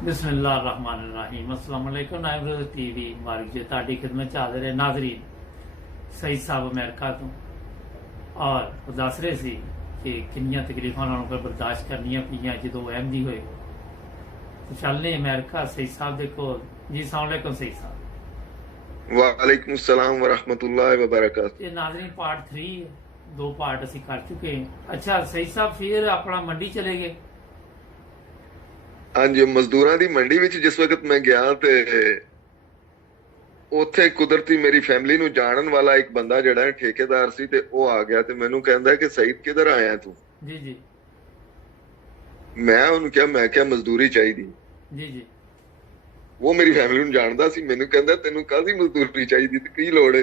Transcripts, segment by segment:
बिस्मिल्लाहिर्रहमानिर्रहीम। अस्सलाम वालेकुम। नाइब्रदर टीवी मुबारक जी ਤੁਹਾਡੀ ਖidmat ਚ ਹਾਜ਼ਰ ਹੈ ਨਾਜ਼ਰੀਨ। ਸਈਦ ਸਾਹਿਬ ਅਮਰੀਕਾ ਤੋਂ ਔਰ ਉਹ ਦੱਸ ਰਹੇ ਸੀ ਕਿ ਕਿੰਨੀਆਂ ਤਕਲੀਫਾਂ ਉਹਨਾਂ ਨੂੰ ਬਰਦਾਸ਼ਤ ਕਰਨੀਆਂ ਪਈਆਂ ਜਦੋਂ ਅਹਿਮਦੀ ਹੋਏ। ਤੇ ਚੱਲਨੇ ਅਮਰੀਕਾ ਸਈਦ ਸਾਹਿਬ ਦੇ ਕੋਲ। ਜੀ अस्सलाम वालेकुम सईद साहब। वालेकुम सलाम वरहमतुल्लाहि वबरकातुहू। ये नाज़रीन पार्ट 3 है, 2 पार्ट ਅਸੀਂ ਕਰ ਚੁੱਕੇ हैं। अच्छा सईद साहब फिर अपना मंडी चले गए। ਹਾਂਜੀ, ਮਜ਼ਦੂਰਾਂ ਦੀ ਮੰਡੀ ਵਿੱਚ ਜਿਸ ਵਕਤ ਮੈਂ ਗਿਆ ਤੇ ਉੱਥੇ ਕੁਦਰਤੀ ਮੇਰੀ ਫੈਮਿਲੀ ਨੂੰ ਜਾਣਨ ਵਾਲਾ ਇੱਕ ਬੰਦਾ ਜਿਹੜਾ ਹੈ ਠੇਕੇਦਾਰ ਸੀ ਤੇ ਉਹ ਆ ਗਿਆ ਤੇ ਮੈਨੂੰ ਕਹਿੰਦਾ ਕਿ ਸਈਦ ਕਿੱਧਰ ਆਇਆ ਤੂੰ। ਜੀ ਜੀ ਮੈਂ ਉਹਨੂੰ ਕਿਹਾ, ਮੈਂ ਕਿਹਾ ਮਜ਼ਦੂਰੀ ਚਾਹੀਦੀ। ਜੀ ਜੀ ਉਹ ਮੇਰੀ ਫੈਮਿਲੀ ਨੂੰ ਜਾਣਦਾ ਸੀ, ਮੈਨੂੰ ਕਹਿੰਦਾ ਤੈਨੂੰ ਕਾਹਦੀ ਮਜ਼ਦੂਰੀ ਚਾਹੀਦੀ ਤੇ ਕੀ ਲੋੜ ਹੈ,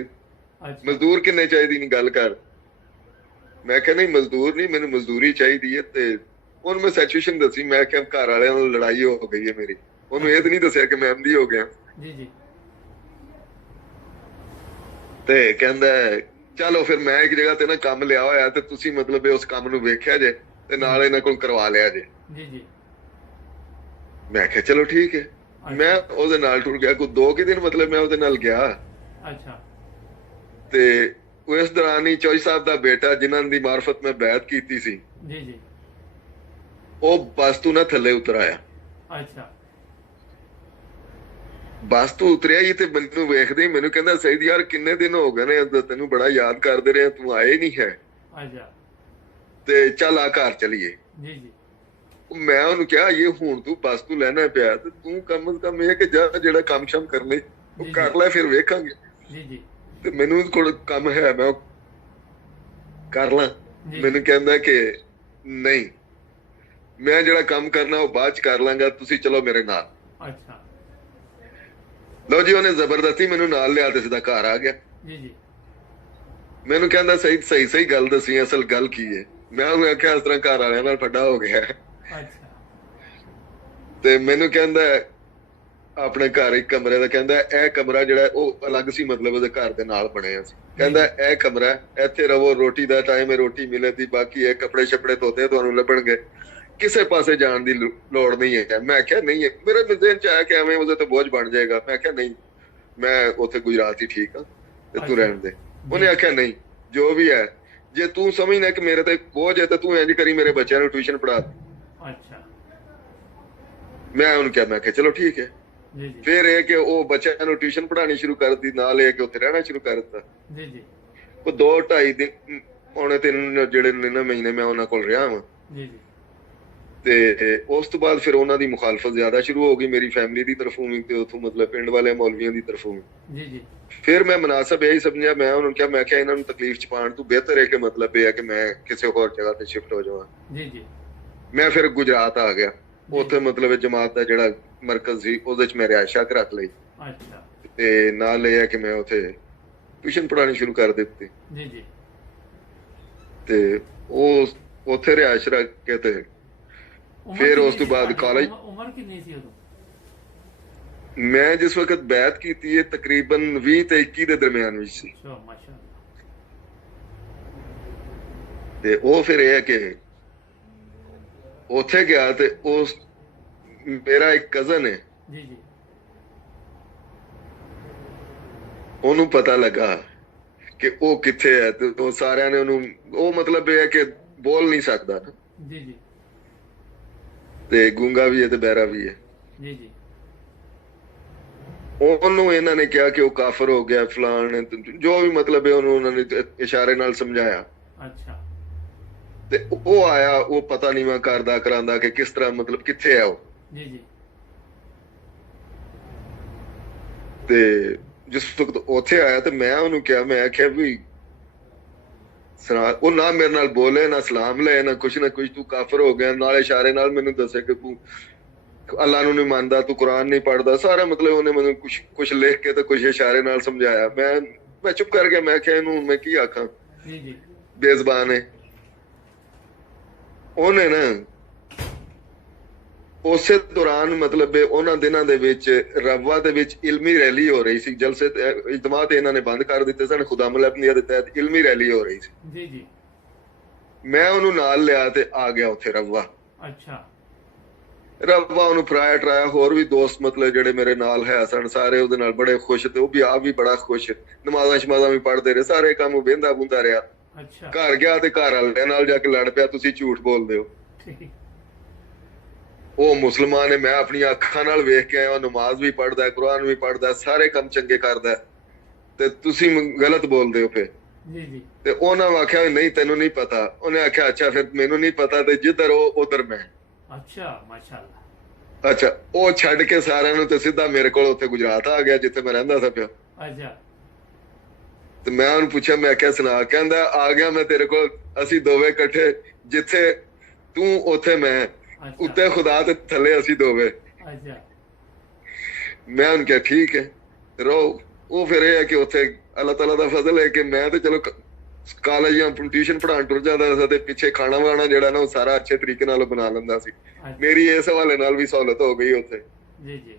अच्छा ਮਜ਼ਦੂਰ ਕਿੰਨੇ ਚਾਹੀਦੀ ਨਹੀਂ ਗੱਲ ਕਰ। ਮੈਂ ਕਿਹਾ ਨਹੀਂ ਮਜ਼ਦੂਰ ਨਹੀਂ, ਮੈਨੂੰ ਮਜ਼ਦੂਰੀ ਚਾਹੀਦੀ ਹੈ। ਤੇ ਉਹਨੂੰ ਮੈਂ ਸਿਚੁਏਸ਼ਨ ਦੱਸੀ। ਮੈਂ ਕਿਹਾ ਘਰ ਵਾਲਿਆਂ ਨਾਲ ਲੜਾਈ ਹੋ ਗਈ ਹੈ ਮੇਰੀ। ਉਹਨੂੰ ਇਹ ਤਾਂ ਨਹੀਂ ਦੱਸਿਆ ਕਿ ਮੈਂ ਅਹਿਮਦੀ ਹੋ ਗਿਆ। जी जी ਤੇ ਕਹਿੰਦਾ ਚਲੋ ਫਿਰ ਮੈਂ ਇੱਕ ਜਗ੍ਹਾ ਤੇ ਨਾ ਕੰਮ ਲਿਆ ਹੋਇਆ ਤੇ ਤੁਸੀਂ ਮਤਲਬ ਉਸ ਕੰਮ ਨੂੰ ਵੇਖਿਆ ਜੇ ਤੇ ਨਾਲ ਇਹਨਾਂ ਕੋਲ ਕਰਵਾ ਲਿਆ ਜੇ। जी जी ਮੈਂ ਕਿਹਾ ਚਲੋ ਠੀਕ ਹੈ। ਮੈਂ ਉਹਦੇ ਨਾਲ ਟੁਰ ਗਿਆ। ਕੋਈ 2 ਦਿਨ ਮਤਲਬ ਮੈਂ ਉਹਦੇ ਨਾਲ ਗਿਆ अच्छा ਤੇ ਉਸ ਦੌਰਾਨ ਹੀ ਚੌਧਰੀ ਸਾਹਿਬ ਦਾ ਬੇਟਾ ਜਿਨ੍ਹਾਂ ਦੀ ਮਾਰਫਤ ਮੈਂ ਬੈਅਤ ਕੀਤੀ ਸੀ जी जी ਉਹ ਬੱਸ ਤੋਂ ਨਾ ਥੱਲੇ ਉਤਰ ਆਇਆ। अच्छा ਬੱਸ ਤੋਂ ਉਤਰਿਆ ਹੀ ਤੇ ਮੈਨੂੰ ਵੇਖਦੇ ਹੀ ਮੈਨੂੰ ਕਹਿੰਦਾ ਸਈਦ ਯਾਰ ਕਿੰਨੇ ਦਿਨ ਹੋ ਗਏ ਨੇ ਤੈਨੂੰ ਬੜਾ ਯਾਦ ਕਰਦੇ ਰਹੇ, ਤੂੰ ਆਏ ਨਹੀਂ ਹੈ अच्छा ਤੇ ਚੱਲ ਆ ਘਰ ਚਲੀਏ। जी जी ਮੈਂ ਉਹਨੂੰ ਕਿਹਾ ਇਹ ਹੁਣ ਤੂੰ ਬੱਸ ਤੋਂ ਲੈਣਾ ਪਿਆ ਤੇ ਤੂੰ ਕਮ ਸੇ ਕਮ ਇਹ ਕਿ ਜਿਹੜਾ ਕੰਮ ਸ਼ਮ ਕਰ ਲੈ ਉਹ ਜੀ, ਕਰ ਲੈ, ਫਿਰ ਵੇਖਾਂਗੇ। जी जी ਤੇ ਮੈਨੂੰ ਕੋਲ ਕੰਮ ਹੈ, ਮੈਂ ਉਹ ਕਰ ਲਾਂ। ਜੀ। ਮੈਨੂੰ ਕਹਿੰਦਾ ਕਿ ਨਹੀਂ, ਮੈਂ ਜਿਹੜਾ ਕੰਮ ਕਰਨਾ ਉਹ ਬਾਅਦ ਚ ਕਰ ਲਾਂਗਾ, ਤੁਸੀਂ ਚਲੋ ਮੇਰੇ ਨਾਲ। अच्छा ਲਓ ਜੀ, ਉਹਨੇ ਜ਼ਬਰਦਸਤੀ ਮੈਨੂੰ ਨਾਲ ਲਿਆ ਤੇ ਸਿੱਧਾ ਘਰ ਆ ਗਿਆ। जी जी ਮੈਨੂੰ ਕਹਿੰਦਾ ਸਹੀ ਗੱਲ ਦੱਸੀ, ਅਸਲ ਗੱਲ ਕੀ ਹੈ। ਮੈਂ ਉਹਨੂੰ ਆਖਿਆ ਇਸ ਤਰ੍ਹਾਂ ਘਰ ਵਾਲਿਆਂ ਨਾਲ ਫੱਡਾ ਹੋ ਗਿਆ। अच्छा ਤੇ ਮੈਨੂੰ ਕਹਿੰਦਾ ਆਪਣੇ ਘਰ ਇੱਕ ਕਮਰੇ ਦਾ, ਕਹਿੰਦਾ ਇਹ ਕਮਰਾ ਜਿਹੜਾ ਉਹ ਅਲੱਗ ਸੀ, ਮਤਲਬ ਉਹਦੇ ਘਰ ਦੇ ਨਾਲ ਬਣਿਆ ਸੀ। ਕਹਿੰਦਾ ਇਹ ਕਮਰਾ ਇੱਥੇ ਰਵੋ, ਰੋਟੀ ਦਾ ਟਾਈਮ ਹੈ, ਰੋਟੀ ਮਿਲੇਗੀ, ਬਾਕੀ ਇਹ ਕੱਪੜੇ ਛੱਪੜੇ ਧੋਤੇ ਤੁਹਾਨੂੰ ਲੱਭਣਗੇ, ਕਿਸੇ ਪਾਸੇ ਜਾਣ ਦੀ ਲੋੜ ਨਹੀਂ ਹੈ। ਮੈਂ ਕਿਹਾ ਨਹੀਂ ਹੈ। ਮੇਰੇ ਦਿਲ ਚ ਆਇਆ ਕਿ ਐਵੇਂ ਉਹਦੇ ਤੇ ਬੋਝ ਬਣ ਜਾਏਗਾ। ਮੈਂ ਕਿਹਾ ਨਹੀਂ, ਮੈਂ ਉੱਥੇ ਗੁਜਰਾਤ ਹੀ ਠੀਕ ਆ ਤੇ ਤੂੰ ਰਹਿਣ ਦੇ। ਉਹਨੇ ਆਖਿਆ ਨਹੀਂ, ਜੋ ਵੀ ਹੈ ਜੇ ਤੂੰ ਸਮਝਣਾ ਕਿ ਮੇਰੇ ਤੇ ਬੋਝ ਹੈ ਤਾਂ ਤੂੰ ਇੰਝ ਕਰੀ ਮੇਰੇ ਬੱਚਿਆਂ ਨੂੰ ਟਿਊਸ਼ਨ ਪੜ੍ਹਾ। अच्छा ਮੈਂ ਉਹਨੂੰ ਕਿਹਾ, ਮੈਂ ਕਿਹਾ ਚਲੋ ਠੀਕ ਹੈ। जी जी ਫਿਰ ਇਹ ਕਿ ਉਹ ਬੱਚਿਆਂ ਨੂੰ ਟਿਊਸ਼ਨ ਪੜ੍ਹਾਉਣੀ ਸ਼ੁਰੂ ਕਰ ਦਿੱਤੀ, ਨਾਲ ਇਹ ਕਿ ਉੱਥੇ ਰਹਿਣਾ ਸ਼ੁਰੂ ਕਰ ਦਿੱਤਾ। जी जी ਉਹ 2-2.5 ਦਿਨ ਪੌਣੇ 3 ਜਿਹੜੇ ਨੇ ਨਾ ਮਹੀਨੇ ਮੈਂ ਉਹਨਾਂ ਕੋਲ ਰਿਹਾ ਵਾਂ। जी जी ਤੇ ਉਸ ਤੋਂ ਬਾਅਦ ਫਿਰ ਉਹਨਾਂ ਦੀ ਮੁਖਾਲਫਤ ਜ਼ਿਆਦਾ ਸ਼ੁਰੂ ਹੋ ਗਈ, ਮੇਰੀ ਫੈਮਿਲੀ ਦੀ ਤਰਫੋਂ ਵੀ ਤੇ ਉੱਥੋਂ ਮਤਲਬ ਪਿੰਡ ਵਾਲੇ ਮੌਲਵੀਆਂ ਦੀ ਤਰਫੋਂ ਵੀ। जी जी ਫਿਰ ਮੈਂ ਮੁਨਾਸਬ ਇਹੀ ਸਮਝਿਆ, ਮੈਂ ਉਹਨਾਂ ਨੂੰ ਕਿਹਾ, ਮੈਂ ਕਿਹਾ ਇਹਨਾਂ ਨੂੰ ਤਕਲੀਫ ਚ ਪਾਉਣ ਤੋਂ ਬਿਹਤਰ ਹੈ ਕਿ ਮਤਲਬ ਇਹ ਹੈ ਕਿ ਮੈਂ ਕਿਸੇ ਹੋਰ ਜਗ੍ਹਾ ਤੇ ਸ਼ਿਫਟ ਹੋ ਜਾਵਾਂ। जी जी ਮੈਂ ਫਿਰ ਗੁਜਰਾਤ ਆ ਗਿਆ। ਉੱਥੇ ਮਤਲਬ ਜਮਾਤ ਦਾ ਜਿਹੜਾ ਮਰਕਜ਼ ਸੀ ਉਹਦੇ ਚ ਮੈਂ ਰਿਹਾਇਸ਼ਾ ਰੱਖ ਲਈ अच्छा ਤੇ ਨਾਲ ਇਹ ਹੈ ਕਿ ਮੈਂ ਉੱਥੇ ਟਿਊਸ਼ਨ ਪੜ੍ਹਾਉਣੀ ਸ਼ੁਰੂ ਕਰ ਦਿੱਤੀ। जी जी ਤੇ ਉਹ ਉੱਥੇ ਰਿਹਾਇਸ਼ ਰੱਖ ਕੇ ਤੇ ਫਿਰ ਉਸ ਤੋਂ ਬਾਅਦ ਕਾਲਜ। ਉਮਰ ਕਿੰਨੀ ਸੀ ਉਦੋਂ? ਮੈਂ ਜਿਸ ਵਕਤ ਬੈਤ ਕੀਤੀ ਹੈ ਤਕਰੀਬਨ 20 ਤੇ 21 ਦੇ ਦਰਮਿਆਨ ਵਿੱਚ ਸੀ। ਅੱਛਾ ਮਾਸ਼ਾਅੱਲਾ। ਤੇ ਉਹ ਫਿਰ ਇਹ ਹੈ ਕਿ ਉੱਥੇ ਗਿਆ ਤੇ ਉਸ ਮੇਰਾ ਇੱਕ ਕਜ਼ਨ ਹੈ, जी जी ਉਹਨੂੰ ਪਤਾ ਲੱਗਾ ਕਿ ਉਹ ਕਿੱਥੇ ਹੈ ਤੇ ਉਹ ਸਾਰਿਆਂ ਨੇ ਉਹਨੂੰ, ਉਹ ਮਤਲਬ ਇਹ ਹੈ ਕਿ ਬੋਲ ਨਹੀਂ ਸਕਦਾ ਨਾ, जी जी ਤੇ ਗੂੰਗਾ ਵੀ ਹੈ ਤੇ ਬਹਿਰਾ ਵੀ ਹੈ। जी जी ਉਹਨੂੰ ਇਹਨਾਂ ਨੇ ਕਿਹਾ ਕਿ ਉਹ ਕਾਫਰ ਹੋ ਗਿਆ, ਫਲਾਣ ਜੋ ਵੀ ਮਤਲਬ ਹੈ ਉਹਨੂੰ ਉਹਨਾਂ ਨੇ ਇਸ਼ਾਰੇ ਨਾਲ ਸਮਝਾਇਆ। अच्छा ਤੇ ਉਹ ਆਇਆ, ਉਹ ਪਤਾ ਨਹੀਂ ਮੈਂ ਕਰਦਾ ਕਰਾਂਦਾ ਕਿ ਕਿਸ ਤਰ੍ਹਾਂ ਮਤਲਬ ਕਿੱਥੇ ਹੈ ਉਹ। जी जी ਤੇ ਜਿਸ ਵਕਤ ਉੱਥੇ ਆਇਆ ਤੇ ਮੈਂ ਉਹਨੂੰ ਕਿਹਾ, ਮੈਂ ਆਖਿਆ ਵੀ ਉਹ ਨਾ ਮੇਰੇ ਨਾਲ ਬੋਲੇ, ਨਾ ਸਲਾਮ ਲੈ, ਨਾ ਕੁਛ, ਤੂੰ ਕਾਫਰ ਹੋ ਗਿਆ। ਨਾਲ ਇਸ਼ਾਰੇ ਨਾਲ ਮੈਨੂੰ ਦੱਸੇ ਕਿ ਤੂੰ ਅੱਲਾ ਨੂੰ ਨਹੀਂ ਮੰਨਦਾ, ਤੂੰ ਕੁਰਾਨ ਨਹੀਂ ਪੜ੍ਹਦਾ, ਸਾਰਾ ਮਤਲਬ ਉਹਨੇ ਮੈਨੂੰ ਕੁਛ ਲਿਖ ਕੇ ਤੇ ਕੁਛ ਇਸ਼ਾਰੇ ਨਾਲ ਸਮਝਾਇਆ। ਮੈਂ ਚੁੱਪ ਕਰ ਗਿਆ। ਮੈਂ ਕਿਹਾ ਇਹਨੂੰ ਮੈਂ ਕੀ ਆਖਾਂ, जी जी ਬੇਜ਼ਬਾਨ ਹੈ। ਉਹਨੇ ਨਾ ਉਸੇ ਦੌਰਾਨ ਮਤਲਬ ਉਹਨਾਂ ਦਿਨਾਂ ਦੇ ਵਿੱਚ ਰਬਵਾ ਦੇ ਵਿੱਚ ਇਲਮੀ ਰੈਲੀ ਹੋ ਰਹੀ ਸੀ, ਜਲਸੇ ਇਜਤਮਾ ਤੇ ਇਹਨਾਂ ਨੇ ਬੰਦ ਕਰ ਦਿੱਤੇ ਸਨ, ਖੁਦਾ ਮਲਬਨੀਆ ਦੇ ਤਹਿਤ ਇਲਮੀ ਰੈਲੀ ਹੋ ਰਹੀ ਸੀ। जी जी ਮੈਂ ਉਹਨੂੰ ਨਾਲ ਲਿਆ ਤੇ ਆ ਗਿਆ ਉੱਥੇ ਰਬਵਾ। अच्छा ਰੱਬਾ ਉਹਨੂੰ ਫਰਾਇਆ ਟਰਾਇਆ, ਹੋਰ ਵੀ ਦੋਸਤ ਮਤਲਬ ਜਿਹੜੇ ਮੇਰੇ ਨਾਲ ਹੈ ਸਨ, ਸਾਰੇ ਉਹਦੇ ਨਾਲ ਬੜੇ ਖੁਸ਼, ਤੇ ਉਹ ਵੀ ਆਪ ਵੀ ਬੜਾ ਖੁਸ਼। ਨਮਾਜ਼ਾਂ ਸ਼ਮਾਜ਼ਾਂ ਵੀ ਪੜ੍ਹਦੇ ਰਹੇ, ਸਾਰੇ ਕੰਮ ਵਹਿੰਦਾ ਬੁੰਦਾ ਰਿਹਾ। ਅੱਛਾ ਘਰ ਗਿਆ ਤੇ ਘਰ ਵਾਲਿਆਂ ਨਾਲ ਜਾ ਕੇ ਲੜ ਪਿਆ, ਤੁਸੀਂ ਝੂਠ ਬੋਲਦੇ ਹੋ। ਠੀਕ। ਉਹ ਮੁਸਲਮਾਨ ਹੈ, ਮੈਂ ਆਪਣੀਆਂ ਅੱਖਾਂ ਨਾਲ ਵੇਖ ਕੇ ਆਇਆ, ਉਹ ਨਮਾਜ਼ ਵੀ ਪੜ੍ਹਦਾ, ਕੁਰਾਨ ਵੀ ਪੜ੍ਹਦਾ, ਸਾਰੇ ਕੰਮ ਚੰਗੇ ਕਰਦਾ, ਤੇ ਤੁਸੀਂ ਗਲਤ ਬੋਲਦੇ ਹੋ ਫਿਰ। ਜੀ ਜੀ ਤੇ ਉਹਨਾਂ ਨੇ ਆਖਿਆ ਨਹੀਂ ਤੈਨੂੰ ਨਹੀਂ ਪਤਾ। ਉਹਨੇ ਆਖਿਆ ਅੱਛਾ ਫਿਰ ਮੈਨੂੰ ਨਹੀਂ ਪਤਾ, ਤੇ ਜਿੱਧਰ ਉਹ ਉਧਰ ਮੈਂ। ਅੱਛਾ ਮਾਸ਼ਾਅੱਲਾ। ਅੱਛਾ, ਉਹ ਛੱਡ ਕੇ ਸਾਰਿਆਂ ਨੂੰ ਤੇ ਸਿੱਧਾ ਮੇਰੇ ਕੋਲ ਉੱਥੇ ਗੁਜਰਾਤ ਆ ਗਿਆ, ਜਿੱਥੇ ਮੈਂ ਰਹਿੰਦਾ ਸੀ ਪਿਆ। ਅੱਛਾ ਤੇ ਮੈਂ ਉਹਨੂੰ ਪੁੱਛਿਆ, ਮੈਂ ਕਿਹਾ ਸੁਣਾ? ਕਹਿੰਦਾ ਆ ਗਿਆ ਮੈਂ ਤੇਰੇ ਕੋਲ, ਅਸੀਂ ਦੋਵੇਂ ਇਕੱਠੇ, ਜਿੱਥੇ ਤੂੰ ਉੱਥੇ ਮੈਂ, ਅੱਛਾ ਉੱਤੇ ਖੁਦਾ ਤੇ ਥੱਲੇ ਅਸੀਂ ਦੋਵੇਂ। ਅੱਛਾ ਮੈਂ ਉਹਨੂੰ ਕਿਹਾ ਠੀਕ ਹੈ ਰਹੋ। ਉਹ ਫਿਰ ਇਹ ਹੈ ਕਿ ਉੱਥੇ ਅੱਲਾਹ ਤਾਲਾ ਦਾ ਫਜ਼ਲ ਹੈ ਕਿ ਮੈਂ ਤੇ ਚਲੋ ਕਾਲਜ ਜਾਂ ਟਿਊਸ਼ਨ ਪੜ੍ਹਾਉਣ ਟੁਰ ਜਾਂਦਾ ਸੀ, ਤੇ ਪਿੱਛੇ ਖਾਣਾ ਵਾਣਾ ਜਿਹੜਾ ਨਾ ਉਹ ਸਾਰਾ ਅੱਛੇ ਤਰੀਕੇ ਨਾਲ ਬਣਾ ਲੈਂਦਾ ਸੀ। ਮੇਰੀ ਇਸ ਹਵਾਲੇ ਨਾਲ ਵੀ ਸਹੂਲਤ ਹੋ ਗਈ ਉੱਥੇ। ਜੀ ਜੀ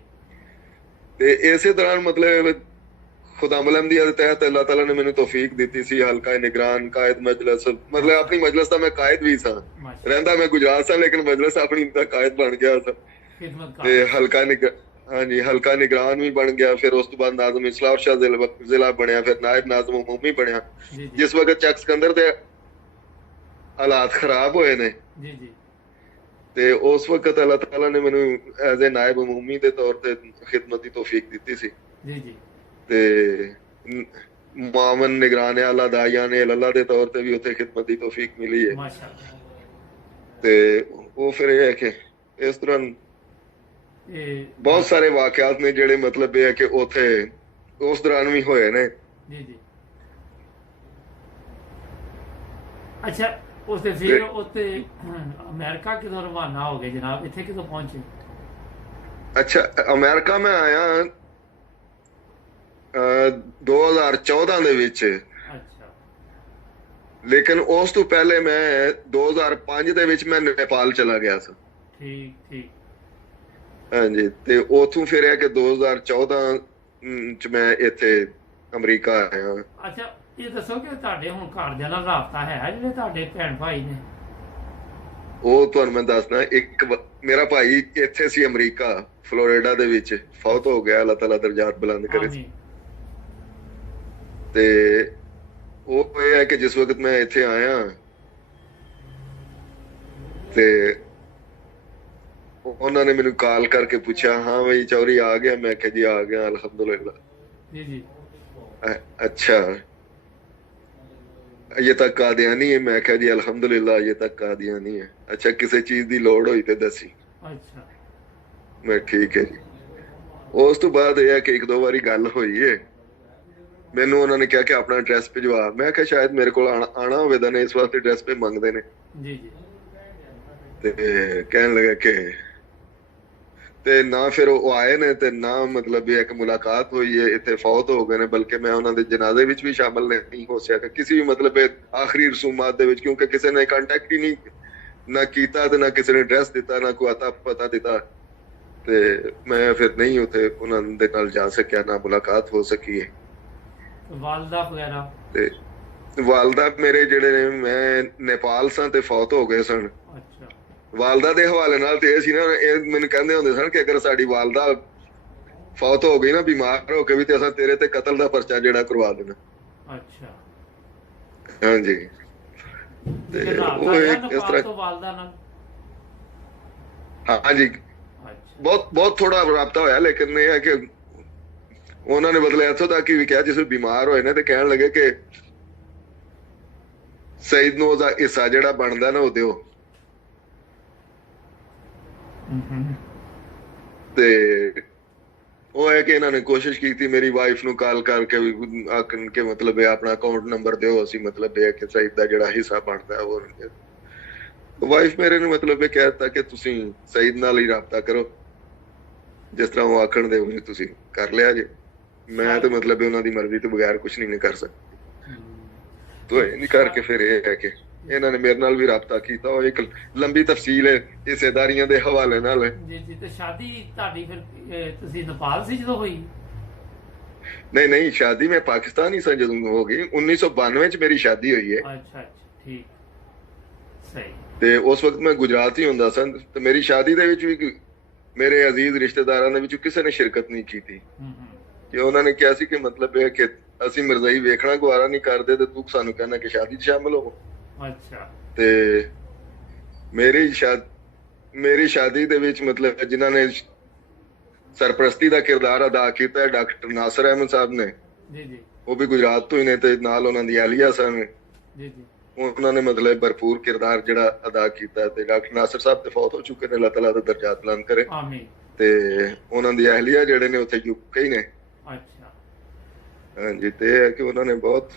ਤੇ ਇਸੇ ਦੌਰਾਨ ਮਤਲਬ ਖੁਦਾ ਮਲਮਦੀਆ ਦੇ ਤਹਿਤ ਅੱਲਾਹ ਤਾਲਾ ਨੇ ਮੈਨੂੰ ਤੌਫੀਕ ਦਿੱਤੀ ਸੀ, ਹਲਕਾ ਨਿਗਰਾਨ ਕਾਇਦ ਮਜਲਿਸ, ਮਤਲਬ ਆਪਣੀ ਮਜਲਿਸ ਦਾ ਮੈਂ ਕਾਇਦ ਵੀ ਸਾਂ। ਰਹਿੰਦਾ ਮੈਂ ਗੁਜਰਾਤ ਸਾਂ, ਲੇਕਿਨ ਮਜਲਿਸ ਆਪਣੀ ਦਾ ਕਾਇਦ ਬਣ ਗਿਆ ਸਾਂ। ਤੇ ਹਾਂਜੀ ਹਲਕਾ ਨਿਗਰਾਨ ਵੀ ਬਣ ਗਿਆ। ਫਿਰ ਉਸ ਤੋਂ ਬਾਅਦ ਨਾਜ਼ਮ ਇਸਲਾਹ ਸ਼ਾਹ ਜ਼ਿਲ੍ਹਾ ਬਣਿਆ, ਫਿਰ ਨਾਇਬ ਨਾਜ਼ਮ ਉਮੂਮੀ ਬਣਿਆ। ਜਿਸ ਵਕਤ ਚੱਕ ਸਿਕੰਦਰ ਦੇ ਹਾਲਾਤ ਖਰਾਬ ਹੋਏ ਨੇ, ਜੀ ਜੀ ਤੇ ਉਸ ਵਕਤ ਅੱਲਾਹ ਤਾਲਾ ਨੇ ਮੈਨੂੰ ਐਜ਼ ਏ ਨਾਇਬ ਉਮੂਮੀ ਦੇ ਤੌਰ ਤੇ ਖਿਦਮਤ ਦੀ ਤੌਫੀਕ ਦਿੱਤੀ ਸੀ। ਜੀ ਜੀ ਤੇ ਮਾਮਨ ਨਿਗਰਾਨ ਆਲਾ ਦਾਇਆਨ ਅੱਲਾਹ ਦੇ ਤੌਰ ਤੇ ਵੀ ਉੱਥੇ ਖਿਦਮਤ ਦੀ ਤੌਫੀਕ ਮਿਲੀ ਹੈ। ਮਾਸ਼ਾਅੱਲਾ। ਤੇ ਉਹ ਫਿਰ ਇਹ ਹੈ ਕਿ ਇਸ ਤਰ੍ਹਾਂ ਬਹੁਤ ਸਾਰੇ ਵਾਕਿਆਤ ਨੇ ਜਿਹੜੇ ਮਤਲਬ ਇਹ ਹੈ ਕਿ ਉੱਥੇ ਉਸ ਦੌਰਾਨ ਵੀ ਹੋਏ ਨੇ। ਜੀ ਜੀ ਅੱਛਾ, ਉਸ ਦੇ ਫਿਰ ਉੱਥੇ ਅਮਰੀਕਾ ਕਿਦੋਂ ਰਵਾਨਾ ਹੋ ਗਏ ਜਨਾਬ? ਇੱਥੇ ਕਿਦੋਂ ਪਹੁੰਚੇ? ਅੱਛਾ, ਅਮਰੀਕਾ ਮੈਂ ਆਇਆ 2014 ਦੇ ਵਿੱਚ। ਅੱਛਾ, ਲੇਕਿਨ ਉਸ ਤੋਂ ਪਹਿਲੇ ਮੈਂ 2005 ਦੇ ਵਿੱਚ ਮੈਂ ਨੇਪਾਲ ਚਲਾ ਗਿਆ ਸੀ। ਠੀਕ ਠੀਕ। ਹਾਂਜੀ, ਤੇ ਉਥੋਂ ਫਿਰ ਇਹ ਕਿ 2014 ਚ ਮੈਂ ਇੱਥੇ ਅਮਰੀਕਾ ਆਇਆ। ਅੱਛਾ, ਇਹ ਦੱਸੋ ਕਿ ਤੁਹਾਡੇ ਹੁਣ ਘਰਦਿਆਂ ਨਾਲ ਰਾਬਤਾ ਹੈ ਜਿਹੜੇ ਤੁਹਾਡੇ ਭੈਣ ਭਾਈ ਨੇ? ਉਹ ਤੁਹਾਨੂੰ ਮੈਂ ਦੱਸਦਾ। ਇੱਕ ਮੇਰਾ ਭਾਈ ਇੱਥੇ ਸੀ ਅਮਰੀਕਾ ਫਲੋਰੀਡਾ ਦੇ ਵਿੱਚ, ਫੌਤ ਹੋ ਗਿਆ, ਅੱਲਾਹ ਤਾਲਾ ਦਰਜਾਤ ਬੁਲੰਦ ਕਰੇ। ਤੇ ਉਹ ਇਹ ਹੈ ਕਿ ਜਿਸ ਵਕਤ ਮੈਂ ਇੱਥੇ ਆਇਆ ਤੇ ਉਹਨਾਂ ਨੇ ਮੈਨੂੰ ਕਾਲ ਕਰਕੇ ਪੁੱਛਿਆ, ਹਾਂ ਬਈ ਚੌਧਰੀ ਆ ਗਿਆ? ਮੈਂ ਕਿਹਾ ਜੀ ਆ ਗਿਆ ਅਲਹਮਦੁਲਿल्लाह। ਜੀ ਜੀ अच्छा ये तक कादियानी है? मैं कहा जी अल्हम्दुलिल्लाह ये तक कादियानी है। अच्छा, किसी चीज की लोड़ हुई तो दसी। अच्छा, मैं ठीक है जी। उस तो बाद यह है कि एक दो बारी गल हुई है, मैनू उन्होंने कहा कि अपना एड्रैस भिजवा। मैं कहा शायद मेरे को आना होगा ने, इस वास्ते एड्रैस पे मंगते ने। जी जी ते कहने लगा कि ते ना फिर वो आए ने, ते ना मतलब ये कि मुलाकात हुई है, इतने फौत हो गए ने। बल्कि मैं उन्होंने जनाजे विच भी शामिल नहीं हो सका किसी भी मतलब आखिरी रसूमात दे विच, क्योंकि किसी ने कांटेक्ट ही नहीं ना कीता, ते ना किसी ने एड्रैस दिता, ना कोई आता पता दिता। ते मैं फिर नहीं उथे उन्होंने दे नाल जा सकिया, ना मुलाकात हो सकी है। वालदा वगैरह? ते वालदा मेरे जेड़े ने, मैं नेपाल सा ते फौत हो गए सन। अच्छा, वालदा ਦੇ ਹਵਾਲੇ ਨਾਲ ਤੇ ਇਹ ਸੀ ਨਾ, ਇਹ ਮੈਨੂੰ ਕਹਿੰਦੇ ਹੁੰਦੇ ਸਨ ਕਿ ਅਗਰ ਸਾਡੀ ਵਾਲਦਾ ਫੌਤ ਹੋ ਗਈ ਨਾ ਬਿਮਾਰ ਹੋ ਕੇ ਵੀ, ਤੇ ਅਸਾਂ ਤੇਰੇ ਤੇ ਕਤਲ ਦਾ ਪਰਚਾ ਜਿਹੜਾ ਕਰਵਾ ਦੇਣਾ। ਅੱਛਾ, ਹਾਂਜੀ। ਤੇ ਉਹ ਇਸ ਤਰ੍ਹਾਂ ਤੋਂ ਵਾਲਦਾ ਨਾਲ? ਹਾਂਜੀ, ਬਹੁਤ ਥੋੜਾ ਰਾਬਤਾ ਹੋਇਆ, ਲੇਕਿਨ ਇਹ ਹੈ ਕਿ ਉਹਨਾਂ ਨੇ ਬਦਲੇ ਇੱਥੋਂ ਤੱਕ ਵੀ ਕਿਹਾ, ਜਿਸ ਬਿਮਾਰ ਹੋਏ ਨੇ ਤੇ ਕਹਿਣ ਲੱਗੇ ਕਿ ਸਈਦ ਨੂੰ ਉਹਦਾ ਹਿੱਸਾ ਜਿਹੜਾ ਬਣਦਾ ਨਾ ਉਹ ਦਿਓ। ਤੇ ਉਹ ਹੈ ਕਿ ਇਹਨਾਂ ਨੇ ਕੋਸ਼ਿਸ਼ ਕੀਤੀ ਮੇਰੀ ਵਾਈਫ ਨੂੰ ਕਾਲ ਕਰਕੇ ਵੀ ਆਖਣ ਕੇ ਮਤਲਬ ਇਹ ਆਪਣਾ ਅਕਾਊਂਟ ਨੰਬਰ ਦਿਓ, ਅਸੀਂ ਮਤਲਬ ਇਹ ਕਿ ਸਈਦ ਦਾ ਜਿਹੜਾ ਹਿੱਸਾ ਬਣਦਾ ਉਹ। ਵਾਈਫ ਮੇਰੇ ਨੇ ਮਤਲਬ ਇਹ ਕਹਿ ਦਿੱਤਾ ਕਿ ਤੁਸੀਂ ਸਈਦ ਨਾਲ ਹੀ ਰਾਬਤਾ ਕਰੋ, ਜਿਸ ਤਰ੍ਹਾਂ ਉਹ ਆਖਣ ਦੇ ਉਹ ਤੁਸੀਂ ਕਰ ਲਿਆ ਜੇ। ਮੈਂ ਤੇ ਮਤਲਬ ਉਹਨਾਂ ਦੀ ਮਰਜ਼ੀ ਤੋਂ ਬਗੈਰ ਕੁਝ ਨਹੀਂ ਕਰ ਸਕਦਾ। ਤੋ ਇਹ ਨਹੀਂ ਕਰਕੇ ਫਿਰ ਇਹ ਹੈ ਕਿ ਇਹਨਾਂ ਨੇ ਮੇਰੇ ਨਾਲ ਵੀ ਰਾਬਤਾ ਕੀਤਾ। ਉਹ ਇੱਕ ਲੰਬੀ ਤਫਸੀਲ ਹੈ ਹਿੱਸੇਦਾਰੀਆਂ ਦੇ ਹਵਾਲੇ ਨਾਲ। ਜੀ ਜੀ। ਤੇ ਸ਼ਾਦੀ ਤੁਹਾਡੀ ਫਿਰ ਤੁਸੀਂ ਨੇਪਾਲ ਸੀ ਜਦੋਂ ਹੋਈ? ਨਹੀਂ, ਸ਼ਾਦੀ ਮੈਂ ਪਾਕਿਸਤਾਨ ਹੀ ਸਾਂ ਜਦੋਂ ਹੋ ਗਈ। 1992 ਚ ਮੇਰੀ ਸ਼ਾਦੀ ਹੋਈ ਹੈ। ਅੱਛਾ, ਠੀਕ, ਸਹੀ। ਤੇ ਉਸ ਵਕਤ ਮੈਂ ਗੁਜਰਾਤ ਹੀ ਹੁੰਦਾ ਸਾਂ, ਤੇ ਮੇਰੀ ਸ਼ਾਦੀ ਦੇ ਵਿੱਚ ਵੀ ਮੇਰੇ ਅਜ਼ੀਜ਼ ਰਿਸ਼ਤੇਦਾਰਾਂ ਦੇ ਵਿੱਚੋਂ ਕਿਸੇ ਨੇ ਸ਼ਿਰਕਤ ਨਹੀਂ ਕੀਤੀ ਹੂੰ ਕਿ ਉਹਨਾਂ ਨੇ ਕਿਹਾ ਸੀ ਕਿ ਮਤਲਬ ਇਹ ਹੈ ਕਿ ਅਸੀਂ ਮਿਰਜ਼ਾਈ ਵੇਖਣਾ ਗਵਾਰਾ ਨਹੀਂ ਕਰਦੇ ਤੇ ਤੂੰ ਸਾਨੂੰ ਕਹਿਣਾ ਕਿ ਸ਼ਾਦੀ 'ਚ ਸ਼ਾਮਲ ਹੋ। ਅੱਛਾ ਤੇ ਮੇਰੀ ਸ਼ਾਦੀ ਦੇ ਵਿੱਚ ਮਤਲਬ ਜਿਨ੍ਹਾਂ ਨੇ ਸਰਪ੍ਰਸਤੀ ਦਾ ਕਿਰਦਾਰ ਅਦਾ ਕੀਤਾ ਹੈ ਡਾਕਟਰ ਨਾਸਰ ਅਹਿਮਦ ਸਾਹਿਬ ਨੇ, ਜੀ ਜੀ ਉਹ ਵੀ ਗੁਜਰਾਤ ਤੋਂ ਹੀ ਨੇ, ਤੇ ਨਾਲ ਉਹਨਾਂ ਦੀ ਆਲੀਆ ਸਨ, ਜੀ ਜੀ ਉਹਨਾਂ ਨੇ ਮਤਲਬ ਭਰਪੂਰ ਕਿਰਦਾਰ ਜਿਹੜਾ ਅਦਾ ਕੀਤਾ। ਤੇ ਡਾਕਟਰ ਨਾਸਰ ਸਾਹਿਬ ਤੇ ਫੌਤ ਹੋ ਚੁੱਕੇ ਨੇ, ਅੱਲਾਹ ਤਾਲਾ ਦਾ ਦਰਜਾਤ ਬੁਲੰਦ ਕਰੇ। ਆਮੀਨ। ਤੇ ਉਹਨਾਂ ਦੀ ਅਹਲੀਆ ਜਿਹੜੇ ਨੇ ਉੱਥੇ ਯੂਕੇ ਹੀ ਨੇ। ਅੱਛਾ ਹਾਂਜੀ, ਤੇ ਇਹ ਹੈ ਕਿ ਉਹਨਾਂ ਨੇ ਬਹੁਤ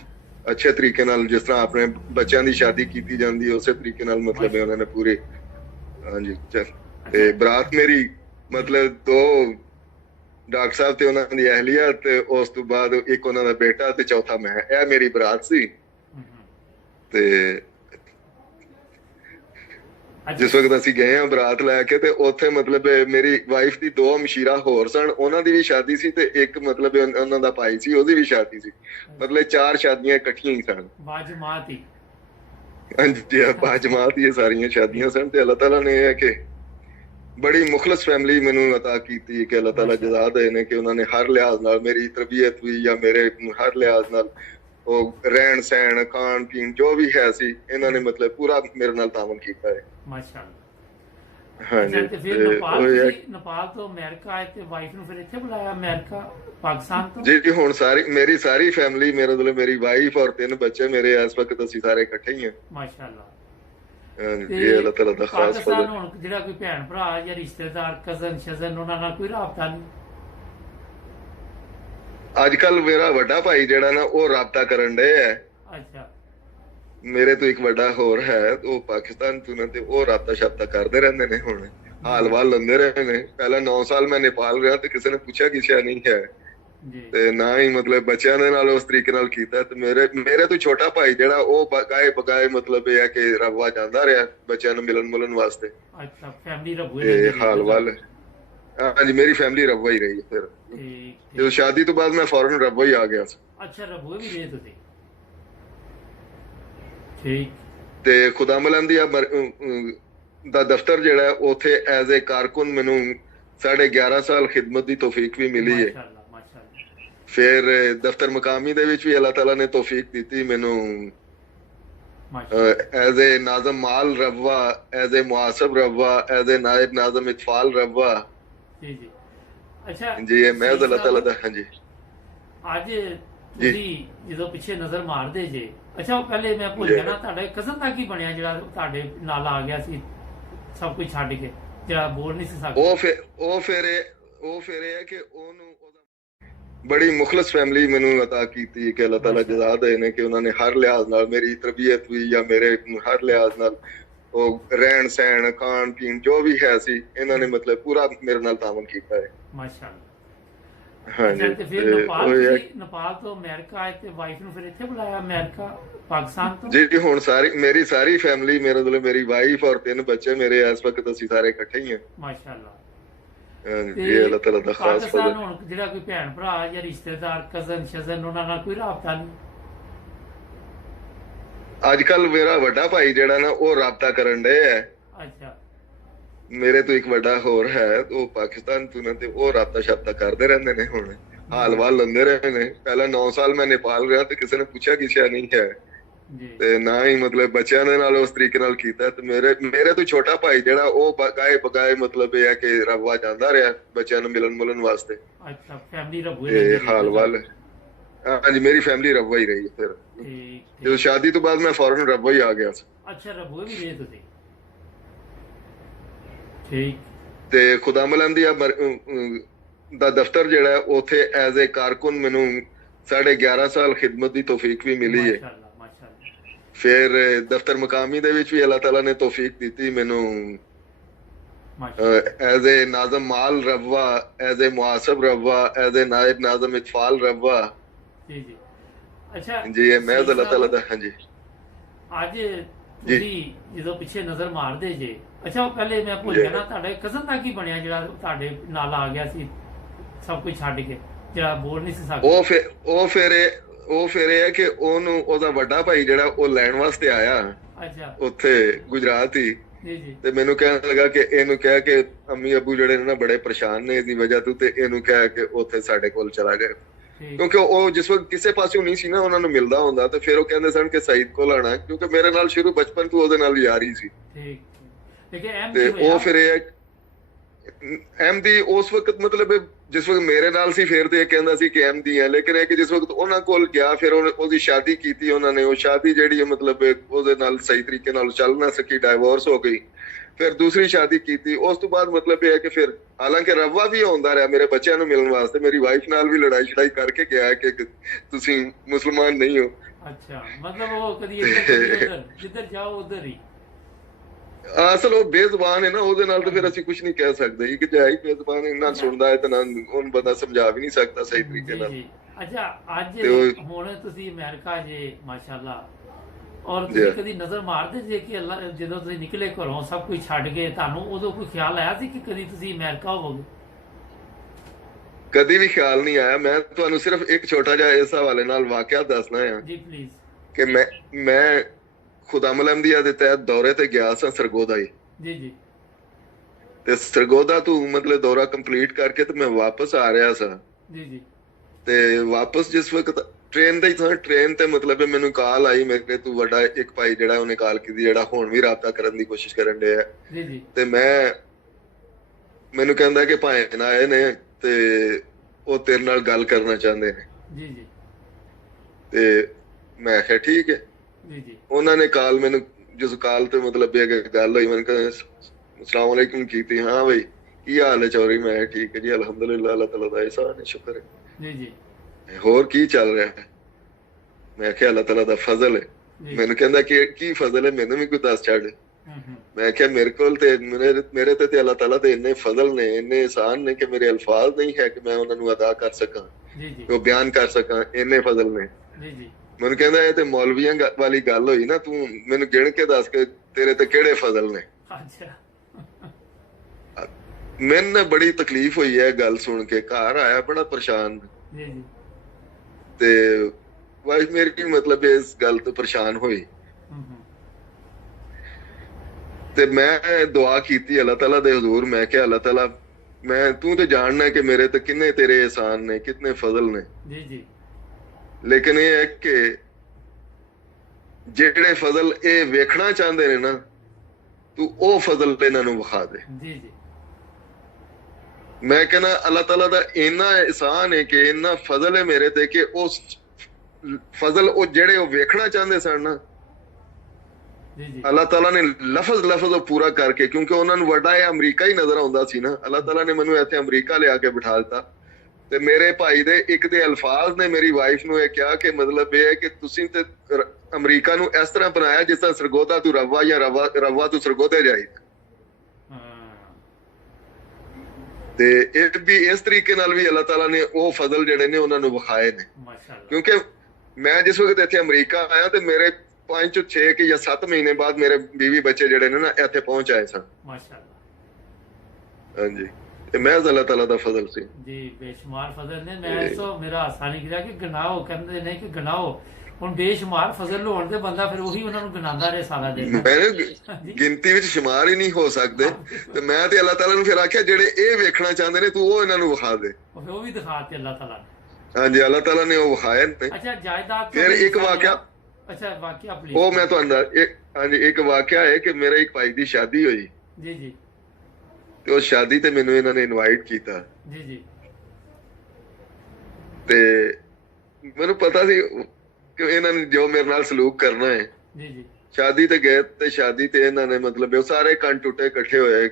ਅੱਛੇ ਤਰੀਕੇ ਨਾਲ, ਜਿਸ ਤਰ੍ਹਾਂ ਆਪਣੇ ਬੱਚਿਆਂ ਦੀ ਸ਼ਾਦੀ ਕੀਤੀ ਜਾਂਦੀ ਹੈ ਉਸੇ ਤਰੀਕੇ ਨਾਲ ਮਤਲਬ ਉਹਨਾਂ ਨੇ ਪੂਰੀ, ਹਾਂਜੀ ਤੇ ਬਰਾਤ ਮੇਰੀ ਮਤਲਬ 2 ਡਾਕਟਰ ਸਾਹਿਬ ਤੇ ਉਹਨਾਂ ਦੀ ਅਹਲੀਆ, ਤੇ ਉਸ ਤੋਂ ਬਾਅਦ ਇੱਕ ਉਹਨਾਂ ਦਾ ਬੇਟਾ ਤੇ ਚੌਥਾ ਮੈਂ, ਇਹ ਮੇਰੀ ਬਰਾਤ ਸੀ। ਤੇ ਜਿਸ ਵਕਤ ਅਸੀਂ ਗਏ ਆ ਬਰਾਤ ਲੈ ਕੇ, ਤੇ ਉੱਥੇ ਮਤਲਬ ਮੇਰੀ ਵਾਈਫ ਦੀ 2 ਮਸ਼ੀਰਾ ਹੋਰ ਸਨ, ਉਹਨਾਂ ਦੀ ਵੀ ਸ਼ਾਦੀ ਸੀ, ਤੇ ਇੱਕ ਮਤਲਬ ਉਹਨਾਂ ਦਾ ਭਾਈ ਸੀ, ਉਹਦੀ ਵੀ ਸ਼ਾਦੀ ਸੀ। ਮਤਲਬ 4 ਸ਼ਾਦੀਆਂ ਇਕੱਠੀਆਂ ਹੀ ਸਨ। ਬਾਜਮਾਤ ਹੀ। ਹਾਂਜੀ, ਬਾਜਮਾਤ ਹੀ ਸਾਰੀਆਂ ਸ਼ਾਦੀਆਂ ਸਨ। ਤੇ ਅੱਲਾਹ ਤਾਲਾ ਨੇ ਇਹ ਹੈ ਕਿ ਬੜੀ ਮੁਖਲਸ ਫੈਮਿਲੀ ਮੈਨੂੰ ਅਤਾ ਕੀਤੀ ਕਿ ਅੱਲਾਹ ਤਾਲਾ ਜਜ਼ਾ ਦੇ ਨੇ ਕਿ ਉਹਨਾਂ ਨੇ ਹਰ ਲਿਹਾਜ਼ ਨਾਲ ਮੇਰੀ ਤਰਬੀਅਤ ਵੀ ਜਾਂ ਮੇਰੇ ਹਰ ਲਿਹਾਜ਼ ਨਾਲ ਉਹ ਰਹਿਣ ਸਹਿਣ ਖਾਣ ਪੀਣ ਜੋ ਵੀ ਹੈ ਸੀ, ਇਹਨਾਂ ਨੇ ਮਤਲਬ ਪੂਰਾ ਮੇਰੇ ਨਾਲ ਤਾਮਨ ਕੀਤਾ ਹੈ। ਮਾਸ਼ਾਅੱਲਾ। ਹਾਂਜੀ, ਤੇ ਫਿਰ ਨੇਪਾਲ ਤੋਂ ਅਮਰੀਕਾ ਆਏ ਤੇ ਵਾਈਫ ਨੂੰ ਫਿਰ ਇੱਥੇ ਬੁਲਾਇਆ ਅਮਰੀਕਾ ਪਾਕਿਸਤਾਨ ਤੋਂ? ਜੀ ਹੁਣ ਮੇਰੀ ਸਾਰੀ ਫੈਮਿਲੀ, ਮੇਰੇ ਮਤਲਬ ਮੇਰੀ ਵਾਈਫ ਔਰ 3 ਬੱਚੇ ਮੇਰੇ, ਇਸ ਵਕਤ ਅਸੀਂ ਸਾਰੇ ਇਕੱਠੇ ਹੀ ਹਾਂ। ਮਾਸ਼ਾਅੱਲਾ। ਹਾਂਜੀ, ਇਹ ਅੱਲਾਹ ਤਾਲਾ ਦਾ ਖਾਸ ਫਜ਼ਲ। ਪਾਕਿਸਤਾਨ ਹੁਣ ਜਿਹੜਾ ਕੋਈ ਭੈਣ ਭਰਾ ਜਾਂ ਰਿਸ਼ਤੇਦਾਰ ਕਜ਼ਨ ਸ਼ਜ਼ਨ ਉਹਨਾਂ ਨਾਲ ਕੋਈ ਰਾਬਤਾ ਨਹੀਂ? ਅੱਜ ਕੱਲ ਮੇਰਾ ਵੱਡਾ ਭਾਈ ਜਿਹੜਾ ਨਾ ਉਹ ਰਾਬਤਾ ਕਰਨ ਡਿਆ ਹੈ। ਅੱਛਾ। ਮੇਰੇ ਤੋਂ ਇੱਕ ਵੱਡਾ ਹੋਰ ਹੈ, ਉਹ ਪਾਕਿਸਤਾਨ ਤੋਂ ਨੇ, ਤੇ ਉਹ ਰਾਬਤਾ ਸ਼ਾਬਤਾ ਕਰਦੇ ਰਹਿੰਦੇ ਨੇ। ਹੁਣ ਹਾਲ ਵਾਲ ਲੈਂਦੇ ਰਹੇ ਨੇ। ਪਹਿਲਾਂ 9 ਸਾਲ ਮੈਂ ਨੇਪਾਲ ਰਿਹਾ ਤੇ ਕਿਸੇ ਨੇ ਪੁੱਛਿਆ ਕਿਸੇ ਨਹੀਂ ਹੈ, ਤੇ ਨਾ ਹੀ ਮਤਲਬ ਬੱਚਿਆਂ ਦੇ ਨਾਲ ਉਸ ਤਰੀਕੇ ਨਾਲ ਕੀਤਾ। ਤੇ ਮੇਰੇ ਤੋਂ ਛੋਟਾ ਭਾਈ ਜਿਹੜਾ ਉਹ ਬਗਾਏ ਮਤਲਬ ਇਹ ਹੈ ਕਿ ਰਬਵਾ ਜਾਂਦਾ ਰਿਹਾ ਬੱਚਿਆਂ ਨੂੰ ਮਿਲਣ ਵਾਸਤੇ। ਅੱਛਾ, ਫੈਮਿਲੀ ਰਬੂਏ ਤੇ ਹਾਲ ਵਾਲ, ਹਾਂਜੀ ਮੇਰੀ ਫੈਮਿਲੀ ਰਬਵਾ ਹੀ ਰਹੀ। ਫਿਰ ਜਦੋਂ ਸ਼ਾਦੀ ਤੋਂ ਬਾਅਦ ਮੈਂ ਫੌਰਨ ਰਬਵਾ ਹੀ ਆ ਗਿਆ ਸੀ। ਅੱਛਾ, ਰਬੂਏ ਵੀ ਰਹੇ ਤੁਸੀਂ? ਠੀਕ। ਤੇ ਖੁਦਾ ਮਲੰਦੀਆ ਦਾ ਦਫ਼ਤਰ ਜਿਹੜਾ ਉੱਥੇ ਐਜ਼ ਏ ਕਾਰਕੁਨ ਮੈਨੂੰ 11.5 ਸਾਲ ਖਿਦਮਤ ਦੀ ਤੌਫੀਕ ਵੀ ਮਿਲੀ ਹੈ। ਫਿਰ ਦਫ਼ਤਰ ਮਕਾਮੀ ਦੇ ਵਿੱਚ ਵੀ ਅੱਲਾਹ ਤਾਲਾ ਨੇ ਤੌਫੀਕ ਦਿੱਤੀ ਮੈਨੂੰ, ਐਜ਼ ਏ ਨਾਜ਼ਮ ਮਾਲ ਰਬਵਾ, ਐਜ਼ ਏ ਮੁਆਸਬ ਰਬਵਾ, ਐਜ਼ ਏ ਨਾਇਬ ਨਾਜ਼ਮ ਇਤਫਾਲ ਰਬਵਾ। ਜੀ ਜੀ। ਅੱਛਾ ਜੀ, ਇਹ ਮੈਂ ਅੱਲਾਹ ਤਾਲਾ ਦਾ। ਹਾਂਜੀ, ਅੱਜ ਤੁਸੀਂ ਜਦੋਂ ਪਿੱਛੇ ਨਜ਼ਰ ਮਾਰਦੇ ਜੇ, ਅੱਛਾ ਉਹ ਪਹਿਲੇ ਮੈਂ ਭੁੱਲ ਗਿਆ ਨਾ, ਤੁਹਾਡੇ ਕਜ਼ਨ ਦਾ ਕੀ ਬਣਿਆ ਜਿਹੜਾ ਤੁਹਾਡੇ ਨਾਲ ਆ ਗਿਆ ਸੀ ਸਭ ਕੁਝ ਛੱਡ ਕੇ, ਜਿਹੜਾ ਬੋਲ ਨਹੀਂ ਸੀ ਸਕਦਾ? ਉਹ ਫਿਰ ਇਹ ਹੈ ਕਿ ਉਹਨੂੰ ਬੜੀ ਮੁਖਲਸ ਫੈਮਿਲੀ ਮੈਨੂੰ ਅਤਾ ਕੀਤੀ ਕਿ ਅੱਲਾਹ ਤਾਲਾ ਜਜ਼ਾ ਦੇ ਨੇ ਕਿ ਉਹਨਾਂ ਨੇ ਹਰ ਲਿਹਾਜ਼ ਨਾਲ ਮੇਰੀ ਤਰਬੀਅਤ ਵੀ ਜਾਂ ਮੇਰੇ ਹਰ ਲਿਹਾਜ਼ ਨਾਲ ਉਹ ਰਹਿਣ ਸਹਿਣ ਖਾਣ ਪੀਣ ਜੋ ਵੀ ਹੈ ਸੀ, ਇਹਨਾਂ ਨੇ ਮਤਲਬ ਪੂਰਾ ਮੇਰੇ ਨਾਲ ਤਾਮਨ ਕੀਤਾ ਹੈ। ਮਾਸ਼ਾਅੱਲਾ। ਹਾਂਜੀ, ਤੇ ਫਿਰ ਨੇਪਾਲ ਤੋਂ ਅਮਰੀਕਾ ਆਏ ਤੇ ਵਾਈਫ ਨੂੰ ਫਿਰ ਇੱਥੇ ਬੁਲਾਇਆ ਅਮਰੀਕਾ ਪਾਕਿਸਤਾਨ ਤੋਂ? ਜੀ ਹੁਣ ਮੇਰੀ ਸਾਰੀ ਫੈਮਿਲੀ, ਮੇਰੇ ਮਤਲਬ ਮੇਰੀ ਵਾਈਫ ਔਰ 3 ਬੱਚੇ ਮੇਰੇ, ਇਸ ਵਕਤ ਅਸੀਂ ਸਾਰੇ ਇਕੱਠੇ ਹੀ ਹਾਂ। ਮਾਸ਼ਾਅੱਲਾ। ਇਹ ਅੱਲਾਹ ਤਾਲਾ ਦਾ ਖਾਸ ਫਜ਼ਲ। ਪਾਕਿਸਤਾਨ ਹੁਣ ਜਿਹੜਾ ਕੋਈ ਭੈਣ ਭਰਾ ਜਾਂ ਰਿਸ਼ਤੇਦਾਰ ਕਜ਼ਨ ਸ਼ਜ਼ਨ ਉਹਨਾਂ ਨਾਲ ਕੋਈ ਰਾਬਤਾ ਨਹੀਂ? ਅੱਜ ਕੱਲ ਮੇਰਾ ਵੱਡਾ ਭਾਈ ਜਿਹੜਾ ਨਾ ਉਹ ਰਾਬਤਾ ਕਰਨ ਡਿਆ ਹੈ। ਅੱਛਾ। ਮੇਰੇ ਤੋਂ ਇੱਕ ਵੱਡਾ ਹੋਰ ਹੈ, ਉਹ ਪਾਕਿਸਤਾਨ ਤੋਂ ਨੇ, ਤੇ ਉਹ ਰਾਬਤਾ ਸ਼ਾਬਤਾ ਕਰਦੇ ਰਹਿੰਦੇ ਨੇ। ਹੁਣ ਹਾਲ ਵਾਲ ਲੈਂਦੇ ਰਹੇ ਨੇ। ਪਹਿਲਾਂ 9 ਸਾਲ ਮੈਂ ਨੇਪਾਲ ਰਿਹਾ ਤੇ ਕਿਸੇ ਨੇ ਪੁੱਛਿਆ ਕਿਸੇ ਨਹੀਂ ਹੈ, ਤੇ ਨਾ ਹੀ ਮਤਲਬ ਬੱਚਿਆਂ ਦੇ ਨਾਲ ਉਸ ਤਰੀਕੇ ਨਾਲ ਕੀਤਾ। ਤੇ ਮੇਰੇ ਤੋਂ ਛੋਟਾ ਭਾਈ ਜਿਹੜਾ ਉਹ ਬਗਾਏ ਮਤਲਬ ਇਹ ਹੈ ਕਿ ਰਬਵਾ ਜਾਂਦਾ ਰਿਹਾ ਬੱਚਿਆਂ ਨੂੰ ਮਿਲਣ ਵਾਸਤੇ। ਅੱਛਾ, ਫੈਮਿਲੀ ਰਬੂਏ। ਤੇ ਹਾਲ ਵਾਲ, ਹਾਂਜੀ ਮੇਰੀ ਫੈਮਿਲੀ ਰਬਵਾ ਹੀ ਰਹੀ। ਫਿਰ ਜਦੋਂ ਸ਼ਾਦੀ ਤੋਂ ਬਾਅਦ ਮੈਂ ਫੌਰਨ ਰਬਵਾ ਹੀ ਆ ਗਿਆ ਸੀ। ਅੱਛਾ, ਰਬੂਏ ਵੀ ਰਹੇ ਤੁਸੀਂ? ਠੀਕ। ਤੇ ਖੁਦਾ ਮਲੰਦੀਆ ਦਾ ਦਫ਼ਤਰ ਜਿਹੜਾ ਉੱਥੇ ਐਜ਼ ਏ ਕਾਰਕੁਨ ਮੈਨੂੰ 11.5 ਸਾਲ ਖਿਦਮਤ ਦੀ ਤੌਫੀਕ ਵੀ ਮਿਲੀ ਹੈ। ਫਿਰ ਦਫ਼ਤਰ ਮਕਾਮੀ ਦੇ ਵਿੱਚ ਵੀ ਅੱਲਾਹ ਤਾਲਾ ਨੇ ਤੌਫੀਕ ਦਿੱਤੀ ਮੈਨੂੰ, ਐਜ਼ ਏ ਨਾਜ਼ਮ ਮਾਲ ਰਬਵਾ, ਐਜ਼ ਏ ਮੁਆਸਬ ਰਬਵਾ, ਐਜ਼ ਏ ਨਾਇਬ ਨਾਜ਼ਮ ਇਤਫਾਲ ਰਬਵਾ। ਜੀ ਜੀ। ਅੱਛਾ ਜੀ, ਇਹ ਮੈਂ ਅੱਲਾਹ ਤਾਲਾ ਦਾ। ਹਾਂਜੀ, ਅੱਜ ਤੁਸੀਂ ਜਦੋਂ ਪਿੱਛੇ ਨਜ਼ਰ ਮਾਰਦੇ ਜੇ, ਅੱਛਾ ਉਹ ਪਹਿਲੇ ਮੈਂ ਭੁੱਲ ਗਿਆ ਨਾ, ਤੁਹਾਡੇ ਕਜ਼ਨ ਦਾ ਕੀ ਬਣਿਆ ਜਿਹੜਾ ਤੁਹਾਡੇ ਨਾਲ ਆ ਗਿਆ ਸੀ ਸਭ ਕੁਝ ਛੱਡ ਕੇ, ਜਿਹੜਾ ਬੋਲ ਨਹੀਂ ਸੀ ਸਕਦਾ? ਉਹ ਫਿਰ ਇਹ ਹੈ ਕਿ ਉਹਦਾ ਵੱਡਾ ਭਾਈ ਜਿਹੜਾ ਉਹ ਲੈਣ ਵਾਸਤੇ ਆਇਆ। ਅੱਛਾ। ਉੱਥੇ ਗੁਜਰਾਤ ਹੀ, ਜੀ ਜੀ ਤੇ ਮੈਨੂੰ ਕਹਿਣ ਲੱਗਾ ਕਿ ਇਹਨੂੰ ਕਹਿ ਕੇ ਅੰਮੀ ਅੱਬੂ ਜਿਹੜੇ ਨੇ ਨਾ ਬੜੇ ਪਰੇਸ਼ਾਨ ਨੇ ਇਹਦੀ ਵਜ੍ਹਾ ਤੋਂ, ਤੇ ਇਹਨੂੰ ਕਹਿ ਕੇ ਉੱਥੇ ਸਾਡੇ ਕੋਲ ਚਲਾ ਗਿਆ। ਠੀਕ ਕਿਉਂਕਿ ਉਹ ਜਿਸ ਵਕਤ ਕਿਸੇ ਪਾਸਿਓਂ ਨਹੀਂ ਸੀ ਨਾ ਉਹਨਾਂ ਨੂੰ ਮਿਲਦਾ ਹੁੰਦਾ, ਤੇ ਫਿਰ ਉਹ ਕਹਿੰਦੇ ਸਨ ਕਿ ਸਈਦ ਕੋਲ ਆਣਾ, ਕਿਉਂਕਿ ਮੇਰੇ ਨਾਲ ਸ਼ੁਰੂ ਬਚਪਨ ਤੋਂ ਉਹਦੇ ਨਾਲ ਯਾਰੀ ਸੀ। ਠੀਕ ਲੇਕਿਨ ਐਮ ਤੇ ਕੀ ਹੋਇਆ? ਉਹ ਫਿਰ ਇਹ ਅਹਿਮਦੀ ਉਸ ਵਕਤ ਮਤਲਬ ਜਿਸ ਵਕਤ ਮੇਰੇ ਨਾਲ ਸੀ ਫਿਰ ਤੇ ਇਹ ਕਹਿੰਦਾ ਸੀ ਕਿ ਅਹਿਮਦੀ ਹੈ, ਲੇਕਿਨ ਇਹ ਕਿ ਜਿਸ ਵਕਤ ਉਹਨਾਂ ਕੋਲ ਗਿਆ ਫਿਰ ਉਹਦੀ ਸ਼ਾਦੀ ਕੀਤੀ ਉਹਨਾਂ ਨੇ। ਉਹ ਸ਼ਾਦੀ ਜਿਹੜੀ ਹੈ ਮਤਲਬ ਉਹਦੇ ਨਾਲ ਸਹੀ ਤਰੀਕੇ ਨਾਲ ਚੱਲ ਨਾ ਸਕੀ, ਡਾਈਵੋਰਸ ਹੋ ਗਈ। ਫਿਰ ਦੂਸਰੀ ਸ਼ਾਦੀ ਕੀਤੀ। ਉਸ ਤੋਂ ਬਾਅਦ ਮਤਲਬ ਇਹ ਹੈ ਕਿ ਫਿਰ ਹਾਲਾਂਕਿ ਰਵਾ ਵੀ ਆਉਂਦਾ ਰਿਹਾ ਮੇਰੇ ਬੱਚਿਆਂ ਨੂੰ ਮਿਲਣ ਵਾਸਤੇ, ਮੇਰੀ ਵਾਈਫ ਨਾਲ ਵੀ ਲੜਾਈ ਛੜਾਈ ਕਰਕੇ ਗਿਆ ਕਿ ਤੁਸੀਂ ਮੁਸਲਮਾਨ ਨਹੀਂ ਹੋ। ਅੱਛਾ ਮਤਲਬ ਉਹ ਕਦੀ ਇੱਧਰ ਜਿੱਧਰ ਜਾਓ ਉਧਰ ਹੀ। ਅਸਲ ਉਹ ਬੇਜ਼ੁਬਾਨ ਹੈ ਨਾ, ਉਹਦੇ ਨਾਲ ਤਾਂ ਫਿਰ ਅਸੀਂ ਕੁਝ ਨਹੀਂ ਕਹਿ ਸਕਦੇ ਕਿ ਜੇ ਹੀ ਬੇਜ਼ੁਬਾਨ ਇੰਨਾ ਸੁਣਦਾ ਹੈ ਤਾਂ ਨਾ ਉਹਨੂੰ ਬੰਦਾ ਸਮਝਾ ਵੀ ਨਹੀਂ ਸਕਦਾ ਸਹੀ ਤਰੀਕੇ ਨਾਲ। ਜੀ ਅੱਛਾ ਅੱਜ ਤੇ ਹੁਣ ਤੁਸੀਂ ਅਮਰੀਕਾ ਜੇ ਮਾਸ਼ਾਅੱਲਾ, ਔਰ ਤੁਸੀਂ ਕਦੀ ਨਜ਼ਰ ਮਾਰਦੇ ਜੇ ਕਿ ਅੱਲਾ ਜਦੋਂ ਤੁਸੀਂ ਨਿਕਲੇ ਘਰੋਂ ਸਭ ਕੁਝ ਛੱਡ ਕੇ, ਤੁਹਾਨੂੰ ਉਦੋਂ ਕੋਈ ਖਿਆਲ ਆਇਆ ਸੀ ਕਿ ਕਦੀ ਤੁਸੀਂ ਅਮਰੀਕਾ ਹੋਵੋਗੇ? ਕਦੀ ਵੀ ਖਿਆਲ ਨਹੀਂ ਆਇਆ। ਮੈਂ ਤੁਹਾਨੂੰ ਸਿਰਫ ਇੱਕ ਛੋਟਾ ਜਿਹਾ ਇਸ ਹਵਾਲੇ ਨਾਲ ਵਾਕਿਆ ਦੱਸਣਾ ਹੈ ਜੀ ਪਲੀਜ਼। ਕਿ ਮੈਂ ਖੁਦਾਮਲ ਅਹਿਮਦੀਆ ਦੇ ਤਹਿਤ ਦੌਰੇ ਤੇ ਗਿਆ ਸਾਂ ਸਰਗੋਦਾ ਹੀ। ਜੀ ਜੀ ਤੇ ਸਰਗੋਦਾ ਤੋਂ ਮਤਲਬ ਦੌਰਾ ਕੰਪਲੀਟ ਕਰਕੇ ਤੇ ਮੈਂ ਵਾਪਸ ਆ ਰਿਹਾ ਸਾਂ। ਜੀ ਜੀ ਤੇ ਵਾਪਸ ਜਿਸ ਵਕਤ ਟ੍ਰੇਨ ਦੇ ਸਾਂ, ਟ੍ਰੇਨ ਤੇ ਮਤਲਬ ਮੈਨੂੰ ਕਾਲ ਆਈ ਮੇਰੇ ਤੋਂ ਵੱਡਾ ਇੱਕ ਭਾਈ ਜਿਹੜਾ ਉਹਨੇ ਕਾਲ ਕੀਤੀ, ਜਿਹੜਾ ਹੁਣ ਵੀ ਰਾਬਤਾ ਕਰਨ ਦੀ ਕੋਸ਼ਿਸ਼ ਕਰਨ ਡਿਆ। ਜੀ ਜੀ ਤੇ ਮੈਨੂੰ ਕਹਿੰਦਾ ਕਿ ਭਾਈ ਨਾ ਆਏ ਨੇ ਤੇ ਉਹ ਤੇਰੇ ਨਾਲ ਗੱਲ ਕਰਨਾ ਚਾਹੁੰਦੇ ਨੇ। ਜੀ ਜੀ ਤੇ ਮੈਂ ਕਿਹਾ ਠੀਕ ਹੈ। ਜੀ ਜੀ ਉਹਨਾਂ ਨੇ ਕਾਲ ਮੈਨੂੰ ਜਿਸ ਕਾਲ ਤੇ ਮਤਲਬ ਇਹ ਗੱਲ ਹੋਈ, ਮੈਨੂੰ ਕਹਿੰਦੇ ਅਸਲਾਮ ਵਾਲੇਕੁਮ ਕੀਤੀ। ਹਾਂ ਬਈ ਕੀ ਹਾਲ ਹੈ ਚੌਰੀ? ਮੈਂ ਕਿਹਾ ਠੀਕ ਹੈ ਜੀ ਅਲਹਮਦੁਲਿਲਾ, ਅੱਲਾਹ ਤਾਲਾ ਦਾ ਇਹਸਾਨ ਹੈ, ਸ਼ੁਕਰ ਹੈ। ਜੀ ਜੀ ਹੋਰ ਕੀ ਚੱਲ ਰਿਹਾ ਹੈ? ਮੈਂ ਕਿਹਾ ਅੱਲਾਹ ਤਾਲਾ ਦਾ ਫਜ਼ਲ ਹੈ। ਮੈਨੂੰ ਕਹਿੰਦਾ ਕਿ ਕੀ ਫਜ਼ਲ ਹੈ, ਮੈਨੂੰ ਵੀ ਕੋਈ ਦੱਸ ਛੱਡ। ਮੈਂ ਕਿਹਾ ਮੇਰੇ ਕੋਲ ਤੇ ਮੇਰੇ ਤੇ ਅੱਲਾਹ ਤਾਲਾ ਦੇ ਇੰਨੇ ਫਜ਼ਲ ਨੇ, ਇੰਨੇ ਇਹਸਾਨ ਨੇ ਕਿ ਮੇਰੇ ਅਲਫਾਜ਼ ਨਹੀਂ ਹੈ ਕਿ ਮੈਂ ਉਹਨਾਂ ਨੂੰ ਅਦਾ ਕਰ ਸਕਾਂ, ਉਹ ਬਿਆਨ ਕਰ ਸਕਾਂ, ਇੰਨੇ ਫਜ਼ਲ ਨੇ। ਮੈਨੂੰ ਕਹਿੰਦਾ ਇਹ ਤੇ ਮੌਲਵੀਆਂ ਵਾਲੀ ਗੱਲ ਹੋਈ ਨਾ, ਤੂੰ ਮੈਨੂੰ ਗਿਣ ਕੇ ਦੱਸ ਕੇ ਤੇਰੇ ਤੇ ਕਿਹੜੇ ਫਜ਼ਲ ਨੇ। ਮੈਨੂੰ ਬੜੀ ਤਕਲੀਫ ਹੋਈ ਹੈ ਗੱਲ ਸੁਣ ਕੇ, ਘਰ ਆਇਆ ਬੜਾ ਪਰੇਸ਼ਾਨ। ਤੇ ਵਾਈਫ ਮੇਰੀ ਮਤਲਬ ਇਸ ਗੱਲ ਤੋਂ ਪਰੇਸ਼ਾਨ ਹੋਈ ਤੇ ਮੈਂ ਦੁਆ ਕੀਤੀ ਅੱਲਾਹ ਤਾਲਾ ਦੇ ਹਜ਼ੂਰ। ਮੈਂ ਕਿਹਾ ਅੱਲਾਹ ਤਾਲਾ ਤੂੰ ਤੇ ਜਾਣਨਾ ਕਿ ਮੇਰੇ ਤੇ ਕਿੰਨੇ ਤੇਰੇ ਇਹਸਾਨ ਨੇ, ਕਿਤਨੇ ਫਜ਼ਲ ਨੇ। ਲੇਕਿਨ ਇਹ ਹੈ ਕਿ ਜਿਹੜੇ ਫਜ਼ਲ ਇਹ ਵੇਖਣਾ ਚਾਹੁੰਦੇ ਨੇ ਨਾ, ਤੂੰ ਉਹ ਫਜ਼ਲ ਇਹਨਾਂ ਨੂੰ ਵਿਖਾ ਦੇ। ਮੈਂ ਕਹਿੰਦਾ ਅੱਲਾਹ ਤਾਲਾ ਦਾ ਇੰਨਾ ਇਹਸਾਨ ਹੈ ਕਿ ਇੰਨਾ ਫਜ਼ਲ ਹੈ ਮੇਰੇ ਤੇ ਕਿ ਉਸ ਫਜ਼ਲ ਉਹ ਜਿਹੜੇ ਉਹ ਵੇਖਣਾ ਚਾਹੁੰਦੇ ਸਨ ਨਾ, ਅੱਲਾਹ ਤਾਲਾ ਨੇ ਲਫ਼ਜ਼ ਉਹ ਪੂਰਾ ਕਰਕੇ, ਕਿਉਂਕਿ ਉਹਨਾਂ ਨੂੰ ਵੱਡਾ ਇਹ ਅਮਰੀਕਾ ਹੀ ਨਜ਼ਰ ਆਉਂਦਾ ਸੀ ਨਾ, ਅੱਲਾਹ ਤਾਲਾ ਨੇ ਮੈਨੂੰ ਇੱਥੇ ਅਮਰੀਕਾ ਲਿਆ ਕੇ ਬਿਠਾ ਦਿੱਤਾ। ਤੇ ਮੇਰੇ ਭਾਈ ਦੇ ਇੱਕ ਦੇ ਅਲਫਾਜ਼ ਨੇ ਮੇਰੀ ਵਾਈਫ ਨੂੰ ਇਹ ਕਿਹਾ ਕਿ ਮਤਲਬ ਇਹ ਹੈ ਕਿ ਤੁਸੀਂ ਤੇ ਅਮਰੀਕਾ ਨੂੰ ਇਸ ਤਰ੍ਹਾਂ ਬਣਾਇਆ ਜਿਸ ਤਰ੍ਹਾਂ ਸਰਗੋਦਾ ਤੋਂ ਰਵਾ ਜਾਂ ਰਵਾ ਤੋਂ ਸਰਗੋਦੇ ਜਾਈ। ਤੇ ਇਹ ਵੀ ਇਸ ਤਰੀਕੇ ਨਾਲ ਵੀ ਅੱਲਾਹ ਤਾਲਾ ਨੇ ਉਹ ਫਜ਼ਲ ਜਿਹੜੇ ਨੇ ਉਹਨਾਂ ਨੂੰ ਵਿਖਾਏ ਨੇ। ਕਿਉਂਕਿ ਮੈਂ ਜਿਸ ਵਕਤ ਇੱਥੇ ਅਮਰੀਕਾ ਆਇਆ ਤੇ ਮੇਰੇ 5 ਤੋਂ 6 ਕਿ ਜਾਂ 7 ਮਹੀਨੇ ਬਾਅਦ ਮੇਰੇ ਬੀਵੀ ਬੱਚੇ ਜਿਹੜੇ ਨੇ ਨਾ ਇੱਥੇ ਪਹੁੰਚ ਆਏ ਸਨ। ਮਾਸ਼ਾਅੱਲਾ। ਹਾਂਜੀ ਤੇ ਮੈਂ ਅੱਲਾਹ ਤਾਲਾ ਦਾ ਫਜ਼ਲ ਸੀ ਜੀ, ਬੇਸ਼ੁਮਾਰ ਫਜ਼ਲ ਨੇ। ਮੈਂ ਸੋ ਮੇਰਾ ਆਸਾਨੀ ਕਿਹਾ ਕਿ ਗਨਾਓ, ਕਹਿੰਦੇ ਨੇ ਕਿ ਗਨਾਓ। ਹੁਣ ਬੇਸ਼ੁਮਾਰ ਫਜ਼ਲ ਹੋਣ ਤੇ ਬੰਦਾ ਫਿਰ ਉਹੀ ਉਹਨਾਂ ਨੂੰ ਗਨਾਉਂਦਾ ਰਹੇ ਸਾਰਾ ਦਿਨ। ਗਿਣਤੀ ਵਿੱਚ ਸ਼ੁਮਾਰ ਹੀ ਨਹੀਂ ਹੋ ਸਕਦੇ। ਤੇ ਮੈਂ ਤੇ ਅੱਲਾਹ ਤਾਲਾ ਨੂੰ ਫਿਰ ਆਖਿਆ ਜਿਹੜੇ ਇਹ ਵੇਖਣਾ ਚਾਹੁੰਦੇ ਨੇ ਤੂੰ ਉਹ ਇਹਨਾਂ ਨੂੰ ਵਿਖਾ ਦੇ। ਉਹ ਵੀ ਦਿਖਾਤੇ ਅੱਲਾਹ ਤਾਲਾ ਨੇ। ਹਾਂਜੀ ਅੱਲਾਹ ਤਾਲਾ ਨੇ ਉਹ ਵਿਖਾਏ ਨੇ। ਅੱਛਾ ਜਾਇਦਾਦ ਫਿਰ ਇੱਕ ਵਾਕਿਆ, ਅੱਛਾ ਵਾਕਿਆ ਪਲੀਜ਼। ਉਹ ਮੈਂ ਤੁਹਾਨੂੰ ਹਾਂਜੀ ਇੱਕ ਵਾਕਿਆ ਹੈ ਕਿ ਮੇਰੇ ਇੱਕ ਭਾਈ ਦੀ ਸ਼ਾਦੀ ਹੋਈ। ਜੀ ਜੀ। ਤੇ ਉਸ ਸ਼ਾਦੀ ਤੇ ਮੈਨੂੰ ਇਹਨਾਂ ਨੇ ਇਨਵਾਈਟ ਕੀਤਾ। ਜੀ ਜੀ। ਤੇ ਮੈਨੂੰ ਪਤਾ ਸੀ ਕਿ ਇਹਨਾਂ ਨੇ ਜੋ ਮੇਰੇ ਨਾਲ ਸਲੂਕ ਕਰਨਾ ਹੈ। ਜੀ ਜੀ। ਸ਼ਾਦੀ ਤੇ ਗਏ ਤੇ ਸ਼ਾਦੀ ਤੇ ਇਹਨਾਂ ਨੇ ਮਤਲਬ ਉਹ ਸਾਰੇ ਕੰਨ ਟੁੱਟੇ ਇਕੱਠੇ ਹੋਏ।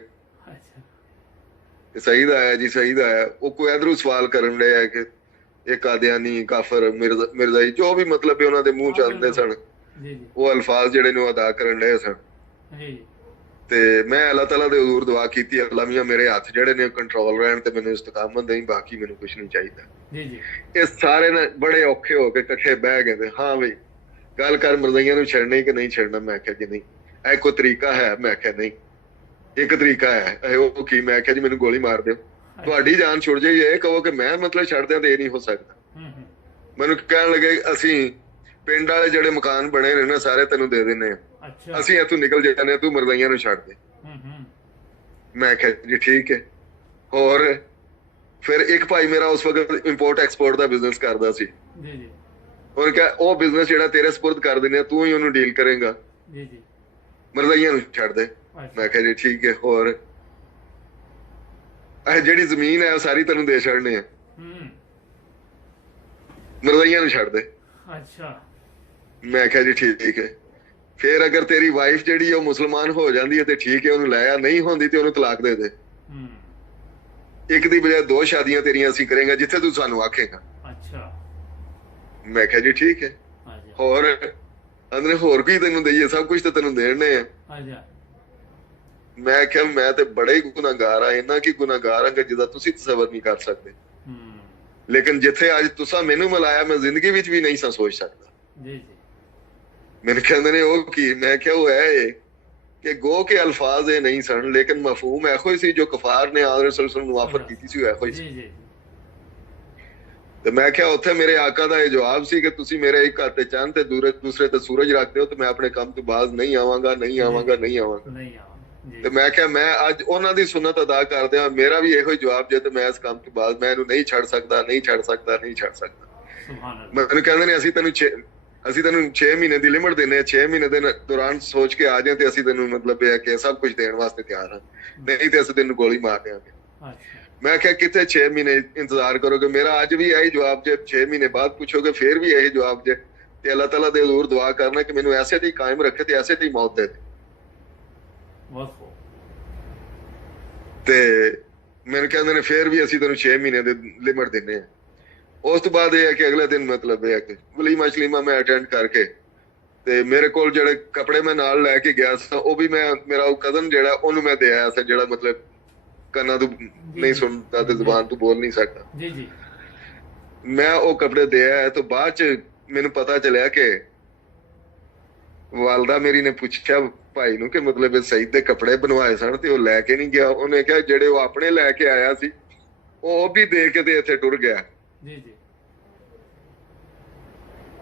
ਸਹੀਦ ਆਇਆ ਜੀ, ਸਹੀਦ ਆਇਆ। ਉਹ ਕੋਈ ਇਧਰੋਂ ਸਵਾਲ ਕਰਨ ਡਿਆ ਕਿ ਇਹ ਕਾਦੀਆਨੀ, ਕਾਫਰ, ਮਿਰਜ਼ਾਈ, ਜੋ ਵੀ ਮਤਲਬ ਉਹਨਾਂ ਦੇ ਮੂੰਹ ਚ ਆਉਂਦੇ ਸਨ, ਉਹ ਅਲਫਾਜ਼ ਜਿਹੜੇ ਨੇ ਉਹ ਅਦਾ ਕਰਨ ਡਏ ਸਨ। ਤੇ ਮੈਂ ਅੱਲਾਹ ਤਾਲਾ ਦੇ ਹਜ਼ੂਰ ਦੁਆ ਕੀਤੀ, ਅੱਲਾਹ ਮੀਆਂ ਮੇਰੇ ਹੱਥ ਜਿਹੜੇ ਨੇ ਕੰਟਰੋਲ ਰਹਿਣ ਤੇ ਮੈਨੂੰ ਇਸਤਕਾਮਤ ਦੇਈਂ, ਬਾਕੀ ਮੈਨੂੰ ਕੁਝ ਨਹੀਂ ਚਾਹੀਦਾ। ਇਹ ਸਾਰੇ ਨਾ ਬੜੇ ਔਖੇ ਹੋ ਕੇ ਇਕੱਠੇ ਬਹਿ ਗਏ। ਹਾਂ ਬਈ ਗੱਲ ਕਰ, ਮਿਰਜ਼ਾਈਆਂ ਨੂੰ ਛੱਡਣਾ ਕਿ ਨਹੀਂ ਛੱਡਣਾ? ਮੈਂ ਕਿਹਾ ਜੀ ਨਹੀਂ, ਇਹ ਕੋਈ ਤਰੀਕਾ ਹੈ? ਮੈਂ ਕਿਹਾ ਨਹੀਂ, ਇੱਕ ਤਰੀਕਾ ਹੈ। ਉਹ ਕੀ? ਮੈਂ ਕਿਹਾ ਜੀ ਮੈਨੂੰ ਗੋਲੀ ਮਾਰ ਦਿਓ, ਤੁਹਾਡੀ ਜਾਨ ਛੁੱਟ ਜਾਈ। ਇਹ ਕਹੋ ਕਿ ਮੈਂ ਮਤਲਬ ਛੱਡ ਦਿਆਂ ਤੇ ਇਹ ਨਹੀਂ ਹੋ ਸਕਦਾ। ਮੈਨੂੰ ਕਹਿਣ ਲੱਗੇ ਅਸੀਂ ਪਿੰਡ ਵਾਲੇ ਜਿਹੜੇ ਮਕਾਨ ਬਣੇ ਨੇ ਨਾ ਸਾਰੇ ਤੈਨੂੰ ਦੇ ਦਿੰਨੇ ਆ। ਅੱਛਾ। ਅਸੀਂ ਇੱਥੋਂ ਨਿਕਲ ਜਾਂਦੇ ਹਾਂ, ਤੂੰ ਮਰਦਾਈਆਂ ਨੂੰ ਛੱਡ ਦੇ। ਹੂੰ। ਮੈਂ ਕਿਹਾ ਜੀ ਠੀਕ ਹੈ। ਹੋਰ ਫਿਰ ਇੱਕ ਭਾਈ ਮੇਰਾ ਉਸ ਵਕਤ ਇੰਪੋਰਟ ਐਕਸਪੋਰਟ ਦਾ ਬਿਜ਼ਨਸ ਕਰਦਾ ਸੀ। ਜੀ ਜੀ ਉਹਨੇ ਕਿਹਾ ਉਹ ਬਿਜ਼ਨਸ ਜਿਹੜਾ ਤੇਰੇ ਸਪੁਰਦ ਕਰ ਦਿੰਦੇ ਆ, ਤੂੰ ਹੀ ਉਹਨੂੰ ਡੀਲ ਕਰੇਗਾ, ਜੀ ਜੀ। ਮਰਦਾਈਆਂ ਨੂੰ ਛੱਡ ਦੇ। ਅੱਛਾ। ਮੈਂ ਕਿਹਾ ਜੀ ਠੀਕ ਹੈ। ਹੋਰ ਇਹ ਜਿਹੜੀ ਜ਼ਮੀਨ ਹੈ ਉਹ ਸਾਰੀ ਤੈਨੂੰ ਦੇ ਛੱਡਨੇ ਆ, ਹੂੰ। ਮਰਦਾਈਆਂ ਨੂੰ ਛੱਡ ਦੇ। ਅੱਛਾ। ਮੈਂ ਕਿਹਾ ਜੀ ਠੀਕ ਹੈ। ਫਿਰ ਅਗਰ ਤੇਰੀ ਵਾਈਫ ਜਿਹੜੀ ਉਹ ਮੁਸਲਮਾਨ ਹੋ ਜਾਂਦੀ ਹੈ ਤੇ ਠੀਕ ਹੈ, ਉਹਨੂੰ ਲੈ ਆ, ਨਹੀਂ ਹੁੰਦੀ ਤੇ ਉਹਨੂੰ ਤਲਾਕ ਦੇ ਦੇ। ਹੂੰ। ਇੱਕ ਦੀ ਬਜਾਏ ਦੋ ਸ਼ਾਦੀਆਂ ਤੇਰੀਆਂ ਅਸੀਂ ਕਰਾਂਗੇ ਜਿੱਥੇ ਤੂੰ ਸਾਨੂੰ ਆਖੇਗਾ। ਅੱਛਾ। ਮੈਂ ਕਿਹਾ ਜੀ ਠੀਕ ਹੈ। ਅੱਛਾ। ਹੋਰ ਅੰਦਰ ਹੋਰ ਕੀ ਤੈਨੂੰ ਦਈਏ, ਸਭ ਕੁਝ ਤਾਂ ਤੈਨੂੰ ਦੇਣੇ ਆ। ਅੱਛਾ। ਮੈਂ ਕਿਹਾ ਮੈਂ ਤੇ ਬੜਾ ਹੀ ਗੁਨਾਹਗਾਰ ਆ, ਇੰਨਾ ਕੀ ਗੁਨਾਹਗਾਰ ਹਾਂ ਕਿ ਜਿਹਦਾ ਤੁਸੀਂ ਤਸੱਵਰ ਨਹੀਂ ਕਰ ਸਕਦੇ। ਹੂੰ। ਲੇਕਿਨ ਜਿੱਥੇ ਅੱਜ ਤੁਸੀਂ ਮੈਨੂੰ ਮਿਲਾਇਆ, ਮੈਂ ਜ਼ਿੰਦਗੀ ਵਿੱਚ ਵੀ ਨਹੀਂ ਸਾਂ ਸੋਚ ਸਕਦਾ। ਜੀ ਜੀ। ਮੈਨੂੰ ਕਹਿੰਦੇ ਨੇ ਉਹ ਕੀ? ਮੈਂ ਕਿਹਾ ਉਹ ਹੈ ਕਿ ਗੋ ਕੇ ਅਲਫਾਜ਼ ਇਹ ਨਹੀਂ ਸਨ, ਲੇਕਿਨ ਮਫਹੂਮ ਇਹੋ ਹੀ ਸੀ ਜੋ ਕਫਾਰ ਨੇ ਆਦਰ ਰਸੂਲ ਨੂੰ ਆਫਰ ਕੀਤੀ ਸੀ, ਉਹ ਇਹੋ ਹੀ ਸੀ। ਜੀ ਜੀ। ਤੇ ਮੈਂ ਕਿਹਾ ਉੱਥੇ ਮੇਰੇ ਆਕਾ ਦਾ ਇਹ ਜਵਾਬ ਸੀ ਕਿ ਤੁਸੀਂ ਮੇਰੇ ਇੱਕ ਹੱਥ ਤੇ ਚੰਨ ਤੇ ਦੂਸਰੇ ਤੇ ਸੂਰਜ ਰੱਖਦੇ ਹੋ, ਤੇ ਮੈਂ ਆਪਣੇ ਕੰਮ ਤੋਂ ਬਾਜ਼ ਨਹੀਂ ਆਵਾਂਗਾ, ਨਹੀਂ ਆਵਾਂਗਾ, ਨਹੀਂ ਆਵਾਂਗਾ। ਨਹੀਂ ਆ ਜੀ। ਤੇ ਮੈਂ ਕਿਹਾ ਮੈਂ ਅੱਜ ਉਹਨਾਂ ਦੀ ਸੁਨਨਤ ਅਦਾ ਕਰਦੇ ਆ, ਮੇਰਾ ਵੀ ਇਹੋ ਹੀ ਜਵਾਬ ਜੇ, ਤੇ ਮੈਂ ਇਸ ਕੰਮ ਤੋਂ ਬਾਅਦ ਮੈਂ ਇਹਨੂੰ ਨਹੀਂ ਛੱਡ ਸਕਦਾ, ਨਹੀਂ ਛੱਡ ਸਕਦਾ, ਨਹੀਂ ਛੱਡ ਸਕਦਾ। ਸੁਭਾਨ ਅੱਲਾਹ। ਮੈਨੂੰ ਕਹਿੰਦੇ ਨੇ ਅਸੀਂ ਤੈਨੂੰ 6 ਮਹੀਨੇ ਦੀ ਲਿਮਟ ਦਿੰਦੇ ਆ, 6 ਮਹੀਨੇ ਦੇ ਦੌਰਾਨ ਸੋਚ ਕੇ ਆ ਜਾਏ ਤੇ ਅਸੀਂ ਤੈਨੂੰ ਮਤਲਬ ਇਹ ਹੈ ਕਿ ਸਭ ਕੁਝ ਦੇਣ ਵਾਸਤੇ ਤਿਆਰ ਹਾਂ, ਨਹੀਂ ਤੇ ਅਸੀਂ ਤੈਨੂੰ ਗੋਲੀ ਮਾਰ ਦਿਆਂਗੇ। ਅੱਛਾ। ਮੈਂ ਕਿਹਾ ਕਿਤੇ 6 ਮਹੀਨੇ ਇੰਤਜ਼ਾਰ ਕਰੋਗੇ? ਮੇਰਾ ਅੱਜ ਵੀ ਇਹੀ ਜਵਾਬ ਜੇ, 6 ਮਹੀਨੇ ਬਾਅਦ ਪੁੱਛੋਗੇ ਫਿਰ ਵੀ ਇਹੀ ਜਵਾਬ ਜੇ। ਤੇ ਅੱਲਾਹ ਤਾਲਾ ਦੇ ਹਜ਼ੂਰ ਦੁਆ ਕਰਨਾ ਕਿ ਮੈਨੂੰ ਐਸੇ ਤੇ ਕਾਇਮ ਰੱਖੇ ਤੇ ਐਸੇ ਤੇ ਮੌਤ ਦੇ ਦੇ। ਬਹੁਤ ਖੂਬ। ਤੇ ਮੈਨੂੰ ਕਹਿੰਦੇ ਨੇ ਫਿਰ ਵੀ ਅਸੀਂ ਤੈਨੂੰ 6 ਮਹੀਨੇ ਦੇ ਲਿਮਟ ਦਿੰਨੇ ਆ। ਉਸ ਤੋਂ ਬਾਅਦ ਇਹ ਹੈ ਕਿ ਅਗਲੇ ਦਿਨ ਮਤਲਬ ਇਹ ਹੈ ਕਿ ਵਲੀਮਾ ਸ਼ਲੀਮਾ ਮੈਂ ਅਟੈਂਡ ਕਰਕੇ ਤੇ ਮੇਰੇ ਕੋਲ ਜਿਹੜੇ ਕੱਪੜੇ ਮੈਂ ਨਾਲ ਲੈ ਕੇ ਗਿਆ ਸੀ, ਉਹ ਵੀ ਮੇਰਾ ਉਹ ਕਜ਼ਨ ਜਿਹੜਾ ਉਹਨੂੰ ਮੈਂ ਦੇ ਆਇਆ ਸੀ, ਜਿਹੜਾ ਮਤਲਬ ਕੰਨਾਂ ਤੋਂ ਨਹੀਂ ਸੁਣਦਾ ਤੇ ਜ਼ੁਬਾਨ ਤੋਂ ਬੋਲ ਨਹੀਂ ਸਕਦਾ। ਜੀ ਜੀ। ਮੈਂ ਉਹ ਕੱਪੜੇ ਦੇ ਆਇਆ। ਤਾਂ ਬਾਅਦ ਚ ਮੈਨੂੰ ਪਤਾ ਚੱਲਿਆ ਕਿ ਵਾਲਦਾ ਮੇਰੀ ਨੇ ਪੁੱਛਿਆ ਭਾਈ ਨੂੰ ਕਿ ਮਤਲਬ ਇਹ ਸਈਦ ਦੇ ਕੱਪੜੇ ਬਣਵਾਏ ਸਨ ਤੇ ਉਹ ਲੈ ਕੇ ਨਹੀਂ ਗਿਆ। ਉਹਨੇ ਕਿਹਾ ਜਿਹੜੇ ਉਹ ਆਪਣੇ ਲੈ ਕੇ ਆਇਆ ਸੀ ਉਹ ਵੀ ਦੇ ਕੇ ਤੇ ਇੱਥੇ ਟੁਰ ਗਿਆ। ਜੀ ਜੀ।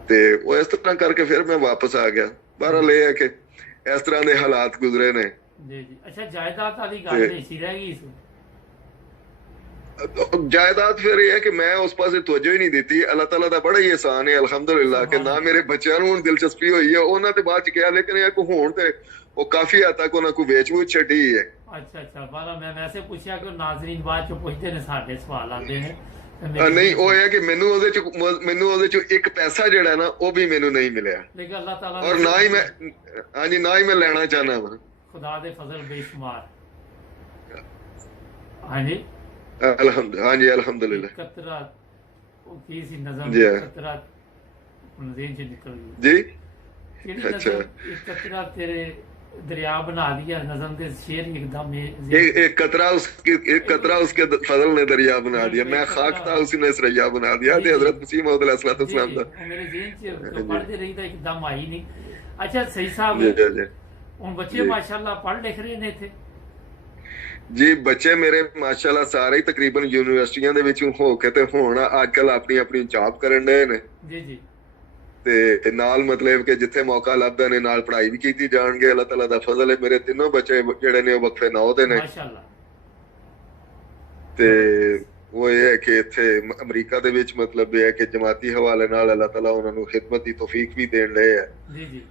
ਤੇ ਉਹ ਇਸ ਤਰ੍ਹਾਂ ਕਰਕੇ ਫਿਰ ਮੈਂ ਵਾਪਸ ਆ ਗਿਆ। ਬਹਰਹਾਲ ਇਹ ਹੈ ਕਿ ਇਸ ਤਰ੍ਹਾਂ ਦੇ ਹਾਲਾਤ ਗੁਜ਼ਰੇ ਨੇ। ਜੀ ਜੀ। ਅੱਛਾ, ਜਾਇਦਾਦ ਵਾਲੀ ਗੱਲ ਨਹੀਂ ਸੀ ਰਹਿ ਗਈ ਸੀ। ਜਾਇਦਾਦ ਫਿਰ ਇਹ ਹੈ ਕਿ ਮੈਂ ਉਸ ਪਾਸੇ ਤਵੱਜੋ ਹੀ ਨਹੀਂ ਦਿੱਤੀ। ਅੱਲਾਹ ਤਾਲਾ ਦਾ ਬੜਾ ਹੀ ਇਹਸਾਨ ਹੈ ਅਲਹਮਦੁਲਿਲਾ ਕਿ ਨਾ ਮੇਰੇ ਬੱਚਿਆਂ ਨੂੰ ਹੁਣ ਦਿਲਚਸਪੀ ਹੋਈ ਹੈ, ਉਹਨਾਂ ਤੇ ਬਾਅਦ ਚ ਕਿਹਾ, ਲੇਕਿਨ ਇਹ ਕੋ ਹੁਣ ਤੇ ਉਹ ਕਾਫੀ ਹੱਦ ਤੱਕ ਉਹਨਾਂ ਕੋ ਵੇਚ-ਵੂਚ ਛੱਡੀ ਹੈ। ਅੱਛਾ ਅੱਛਾ। ਬਾਲਾ ਮੈਂ ਵੈਸੇ ਪੁੱਛਿਆ ਕਿ ਨਾਜ਼ਰੀਨ ਬਾਅਦ ਚ ਪੁੱਛਦੇ ਨੇ, ਸਾਡੇ ਸਵਾਲ ਆਉਂਦੇ ਨੇ। ਨਹੀਂ, ਉਹ ਹੈ ਕਿ ਮੈਨੂੰ ਉਹਦੇ ਚ ਇੱਕ ਪੈਸਾ ਜਿਹੜਾ ਨਾ ਉਹ ਵੀ ਮੈਨੂੰ ਨਹੀਂ ਮਿਲਿਆ। ਲੇਕਿਨ ਅੱਲਾਹ ਤਾਲਾ ਔਰ ਨਾ ਹੀ ਮੈਂ ਹਾਂਜੀ ਨਾ ਹੀ ਮੈਂ ਲੈਣਾ ਚਾਹਨਾ ਵਾ। ਖੁਦਾ ਦੇ ਫਜ਼ਲ ਬੇਸ਼ੁਮਾਰ। ਹਾਂਜੀ ਹਾਂਜੀ ਅਲਹਮਦੁਲਿਲਾ। ਕਤਰਾ ਉਹ ਕੀ ਸੀ ਨਜ਼ਮ? ਜੀ ਕਤਰਾ ਨਜ਼ੀਨ ਚ ਨਿਕਲ ਗਈ ਜੀ। ਕਿਹੜੀ ਨਜ਼ਮ? ਇੱਕ ਕਤਰਾ ਤੇਰੇ दरिया बना दिया, नज़म के शेर एकदम एक कतरा उसके फजल ने दरिया बना दिया, मैं खाक था उसने सरैया बना दिया। ते हजरत मसीह मौद अलैहिस्सलाम दा मेरे ज़हन च पढ़ते रही था, एकदम आई नहीं। अच्छा सही साहब, हुन बच्चे माशाअल्लाह पढ़ लिख रहे ने इत्थे? जी बच्चे मेरे माशाअल्लाह सारे ही तकरीबन यूनिवर्सिटियां दे विच हो के ते हुण अजकल अपनी अपनी जॉब करन दे ने। जी जी। ਤੇ ਨਾਲ ਮਤਲਬ ਕਿ ਜਿੱਥੇ ਮੌਕਾ ਲੱਭਦਾ ਨੇ ਨਾਲ ਪੜ੍ਹਾਈ ਵੀ ਕੀਤੀ ਜਾਣਗੇ। ਅੱਲਾਹ ਤਾਲਾ ਦਾ ਫਜ਼ਲ ਹੈ, ਮੇਰੇ ਤਿੰਨੋਂ ਬੱਚੇ ਜਿਹੜੇ ਨੇ ਉਹ ਵਕਫੇ ਨੌ ਦੇ ਨੇ ਮਾਸ਼ਾਅੱਲਾ। ਤੇ ਉਹ ਇਹ ਹੈ ਕਿ ਇੱਥੇ ਅਮਰੀਕਾ ਦੇ ਵਿੱਚ ਮਤਲਬ ਇਹ ਹੈ ਕਿ ਜਮਾਤੀ ਹਵਾਲੇ ਨਾਲ ਅੱਲਾਹ ਤਾਲਾ ਉਹਨਾਂ ਨੂੰ ਖਿਦਮਤ ਦੀ ਤੌਫੀਕ ਵੀ ਦੇਣ ਲਏ ਹੈ। ਜੀ ਜੀ।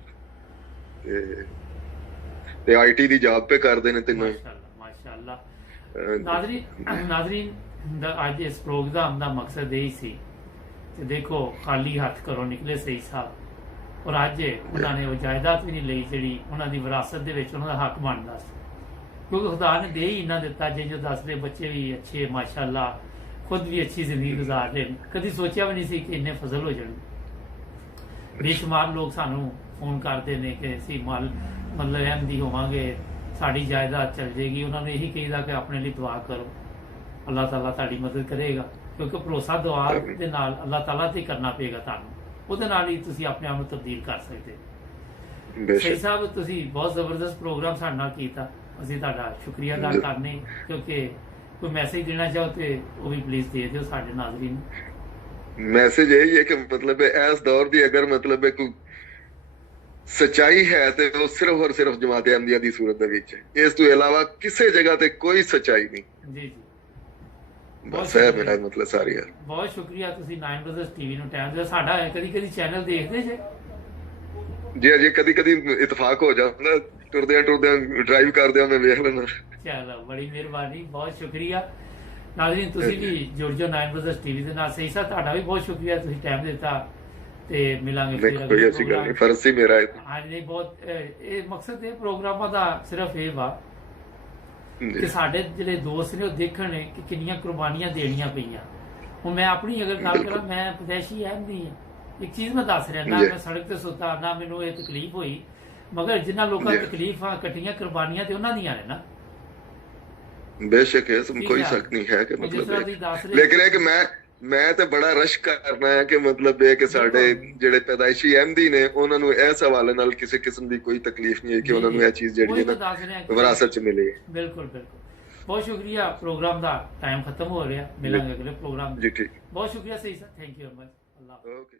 ਤੇ ਆਈਟੀ ਦੀ ਜੌਬ ਤੇ ਕਰਦੇ ਨੇ ਤਿੰਨੋਂ। ਮਾਸ਼ਾਅੱਲਾ ਮਾਸ਼ਾਅੱਲਾ। ਨਾਜ਼ਰੀਨ ਅੱਜ ਇਸ ਪ੍ਰੋਗਰਾਮ ਦਾ ਮਕਸਦ ਇਹ ਸੀ ਕਿ ਦੇਖੋ ਖਾਲੀ ਹੱਥ ਘਰੋਂ ਨਿਕਲੇ ਸਹੀ ਸਾਹਿਬ, ਔਰ ਅੱਜ ਉਹਨਾਂ ਨੇ ਉਹ ਜਾਇਦਾਦ ਵੀ ਨਹੀਂ ਲਈ ਜਿਹੜੀ ਉਹਨਾਂ ਦੀ ਵਿਰਾਸਤ ਦੇ ਵਿੱਚ ਉਹਨਾਂ ਦਾ ਹੱਕ ਬਣਦਾ ਸੀ, ਕਿਉਂਕਿ ਖੁਦਾ ਨੇ ਦੇ ਹੀ ਇੰਨਾ ਦਿੱਤਾ। ਜਿਵੇਂ ਦੱਸਦੇ ਬੱਚੇ ਵੀ ਅੱਛੇ ਮਾਸ਼ਾਅੱਲਾ, ਖੁਦ ਵੀ ਅੱਛੀ ਜ਼ਿੰਦਗੀ ਗੁਜ਼ਾਰ ਰਹੇ। ਕਦੀ ਸੋਚਿਆ ਵੀ ਨਹੀਂ ਸੀ ਕਿ ਇੰਨੇ ਫਜ਼ਲ ਹੋ ਜਾਣਗੇ। ਬੇਸ਼ੁਮਾਰ ਲੋਕ ਸਾਨੂੰ ਫੋਨ ਕਰਦੇ ਨੇ ਕਿ ਅਸੀਂ ਮਤਲਬ ਅਹਿਮਦੀ ਹੋਵਾਂਗੇ, ਸਾਡੀ ਜਾਇਦਾਦ ਚੱਲ ਜਾਏਗੀ। ਉਹਨਾਂ ਨੂੰ ਇਹੀ ਕਹੀਦਾ ਕਿ ਆਪਣੇ ਲਈ ਦੁਆ ਕਰੋ, ਅੱਲਾਹ ਤਾਲਾ ਤੁਹਾਡੀ ਮਦਦ ਕਰੇਗਾ, ਕਿਉਂਕਿ ਭਰੋਸਾ ਦੁਆ ਦੇ ਨਾਲ ਅੱਲਾਹ ਤਾਲਾ ਤੇ ਕਰਨਾ ਪਏਗਾ ਤੁਹਾਨੂੰ, ਉਹਦੇ ਨਾਲ ਹੀ ਤੁਸੀਂ ਆਪਣੇ ਆਪ ਨੂੰ ਤਬਦੀਲ ਕਰ ਸਕਦੇ। ਸਹੀ ਸਾਹਿਬ, ਤੁਸੀਂ ਬਹੁਤ ਜ਼ਬਰਦਸਤ ਪ੍ਰੋਗਰਾਮ ਸਾਡੇ ਨਾਲ ਕੀਤਾ, ਅਸੀਂ ਤੁਹਾਡਾ ਸ਼ੁਕਰੀਆ ਅਦਾ ਕਰਨੇ। ਕਿਉਂਕਿ ਕੋਈ ਮੈਸੇਜ ਦੇਣਾ ਚਾਹੋ ਤੇ ਉਹ ਵੀ ਪਲੀਜ਼ ਦੇ ਦਿਓ ਸਾਡੇ ਨਾਜ਼ਰੀਨ ਨੂੰ। ਮੈਸੇਜ ਇਹ ਹੈ ਕਿ ਮਤਲਬ ਇਸ ਦੌਰ ਦੀ ਅਗਰ ਮਤਲਬ ਕੋਈ ਸਚਾਈ ਹੈ ਤੇ ਉਹ ਸਿਰਫ ਔਰ ਸਿਰਫ ਜਮਾਤ ਅਹਿਮਦੀਆ ਦੀ ਸੂਰਤ ਦੇ ਵਿੱਚ ਹੈ। ਇਸ ਤੋਂ ਇਲਾਵਾ ਕਿਸੇ ਜਗ੍ਹਾ ਤੇ ਕੋਈ ਸਚਾਈ ਨਹੀਂ। ਜੀ ਜੀ ਬਸ ਇਹ ਮੇਰਾ ਮਤਲਬ ਸਾਰੀ ਹੈ। ਬਹੁਤ ਸ਼ੁਕਰੀਆ ਤੁਸੀਂ ਨਾਈਨ ਬ੍ਰਦਰਸ ਟੀਵੀ ਨੂੰ ਟਾਈਮ ਦਿੱਤਾ। ਸਾਡਾ ਕਦੀ ਕਦੀ ਚੈਨਲ ਦੇਖਦੇ ਜੇ? ਜੇ ਅਜੇ ਕਦੀ ਕਦੀ ਇਤਫਾਕ ਹੋ ਜਾਂਦਾ, ਟੁਰਦਿਆਂ ਡਰਾਈਵ ਕਰਦਿਆਂ ਮੈਂ ਵੇਖ ਲੈਣਾ। ਚਲੋ ਬੜੀ ਮਿਹਰਬਾਨੀ, ਬਹੁਤ ਸ਼ੁਕਰੀਆ। ਨਾਜ਼ਰੀਨ ਤੁਸੀਂ ਵੀ ਜੁੜ ਜਾਓ ਨਾਈਨ ਬ੍ਰਦਰਸ ਟੀਵੀ ਦੇ ਨਾਲ। ਸਹੀ ਸਾਹਿਬ ਤੁਹਾਡਾ ਵੀ ਬਹੁਤ ਸ਼ੁਕਰੀਆ, ਤੁਸੀਂ ਟਾਈਮ ਦਿੱਤਾ ਤੇ ਮਿਲਾਂਗੇ ਫਿਰ ਕੋਈ ਐਸੀ ਗੱਲ ਨਹੀਂ, ਫਰਜ਼ ਸੀ ਮੇਰਾ। ਹਾਂਜੀ ਬਹੁਤ ਇਹ ਮਕਸਦ ਇਹ ਪ੍ਰੋਗਰਾਮਾਂ ਦਾ ਸਿਰਫ ਇਹ ਵਾ ਕਿ ਸਾਡੇ ਜਿਹੜੇ ਦੋਸਤ ਨੇ ਉਹ ਦੇਖਣ ਕਿ ਕਿੰਨੀਆਂ ਕੁਰਬਾਨੀਆਂ ਦੇਣੀਆਂ ਪਈਆਂ। ਹੁਣ ਮੈਂ ਆਪਣੀ ਅਗਰ ਗੱਲ ਕਰਾਂ, ਮੈਂ ਪਦੈਸ਼ੀ ਅਹਿਮਦੀ ਹਾਂ। ਇੱਕ ਚੀਜ਼ ਮੈਂ ਦੱਸ ਰਿਹਾ, ਨਾ ਮੈਂ ਸੜਕ ਤੇ ਸੁੱਤਾ, ਨਾ ਮੈਨੂੰ ਇਹ ਤਕਲੀਫ ਹੋਈ, ਮਗਰ ਜਿਨ੍ਹਾਂ ਲੋਕਾਂ ਨੂੰ ਤਕਲੀਫਾਂ ਕੱਟੀਆਂ ਕੁਰਬਾਨੀਆਂ ਤੇ ਉਹਨਾਂ ਦੀਆਂ ਨੇ ਨਾ। ਬੇਸ਼ੱਕ ਇਸ ਕੋਈ ਸ਼ੱਕ ਨਹੀਂ ਹੈ ਕਿ ਮਤਲਬ ਲੇਕਿਨ ਇਹ ਕਿ ਮੈਂ ਤੇ ਬੜਾ ਰਸ਼ ਕਰਨਾ ਹੈ ਕਿ ਮਤਲਬ ਇਹ ਕਿ ਸਾਡੇ ਜਿਹੜੇ ਪੈਦਾਇਸ਼ੀ ਅਹਿਮਦੀ ਨੇ ਉਹਨਾਂ ਨੂੰ ਇਸ ਹਵਾਲੇ ਨਾਲ ਕਿਸੇ ਕਿਸਮ ਦੀ ਕੋਈ ਤਕਲੀਫ ਨਹੀਂ ਹੈ ਕਿ ਉਹਨਾਂ ਨੂੰ ਇਹ ਚੀਜ਼ ਜਿਹੜੀ ਹੈ ਨਾ ਵਿਰਾਸਤ ਚ ਮਿਲੇ। ਬਿਲਕੁਲ ਬਿਲਕੁਲ। ਬਹੁਤ ਸ਼ੁਕਰੀਆ। ਪ੍ਰੋਗਰਾਮ ਦਾ ਟਾਈਮ ਖਤਮ ਹੋ ਰਿਹਾ, ਮਿਲਾਂਗੇ ਅਗਲੇ ਪ੍ਰੋਗਰਾਮ। ਜੀ ਠੀਕ, ਬਹੁਤ ਸ਼ੁਕਰੀਆ ਸਹੀ sir, thank you very much. Allah. Okay.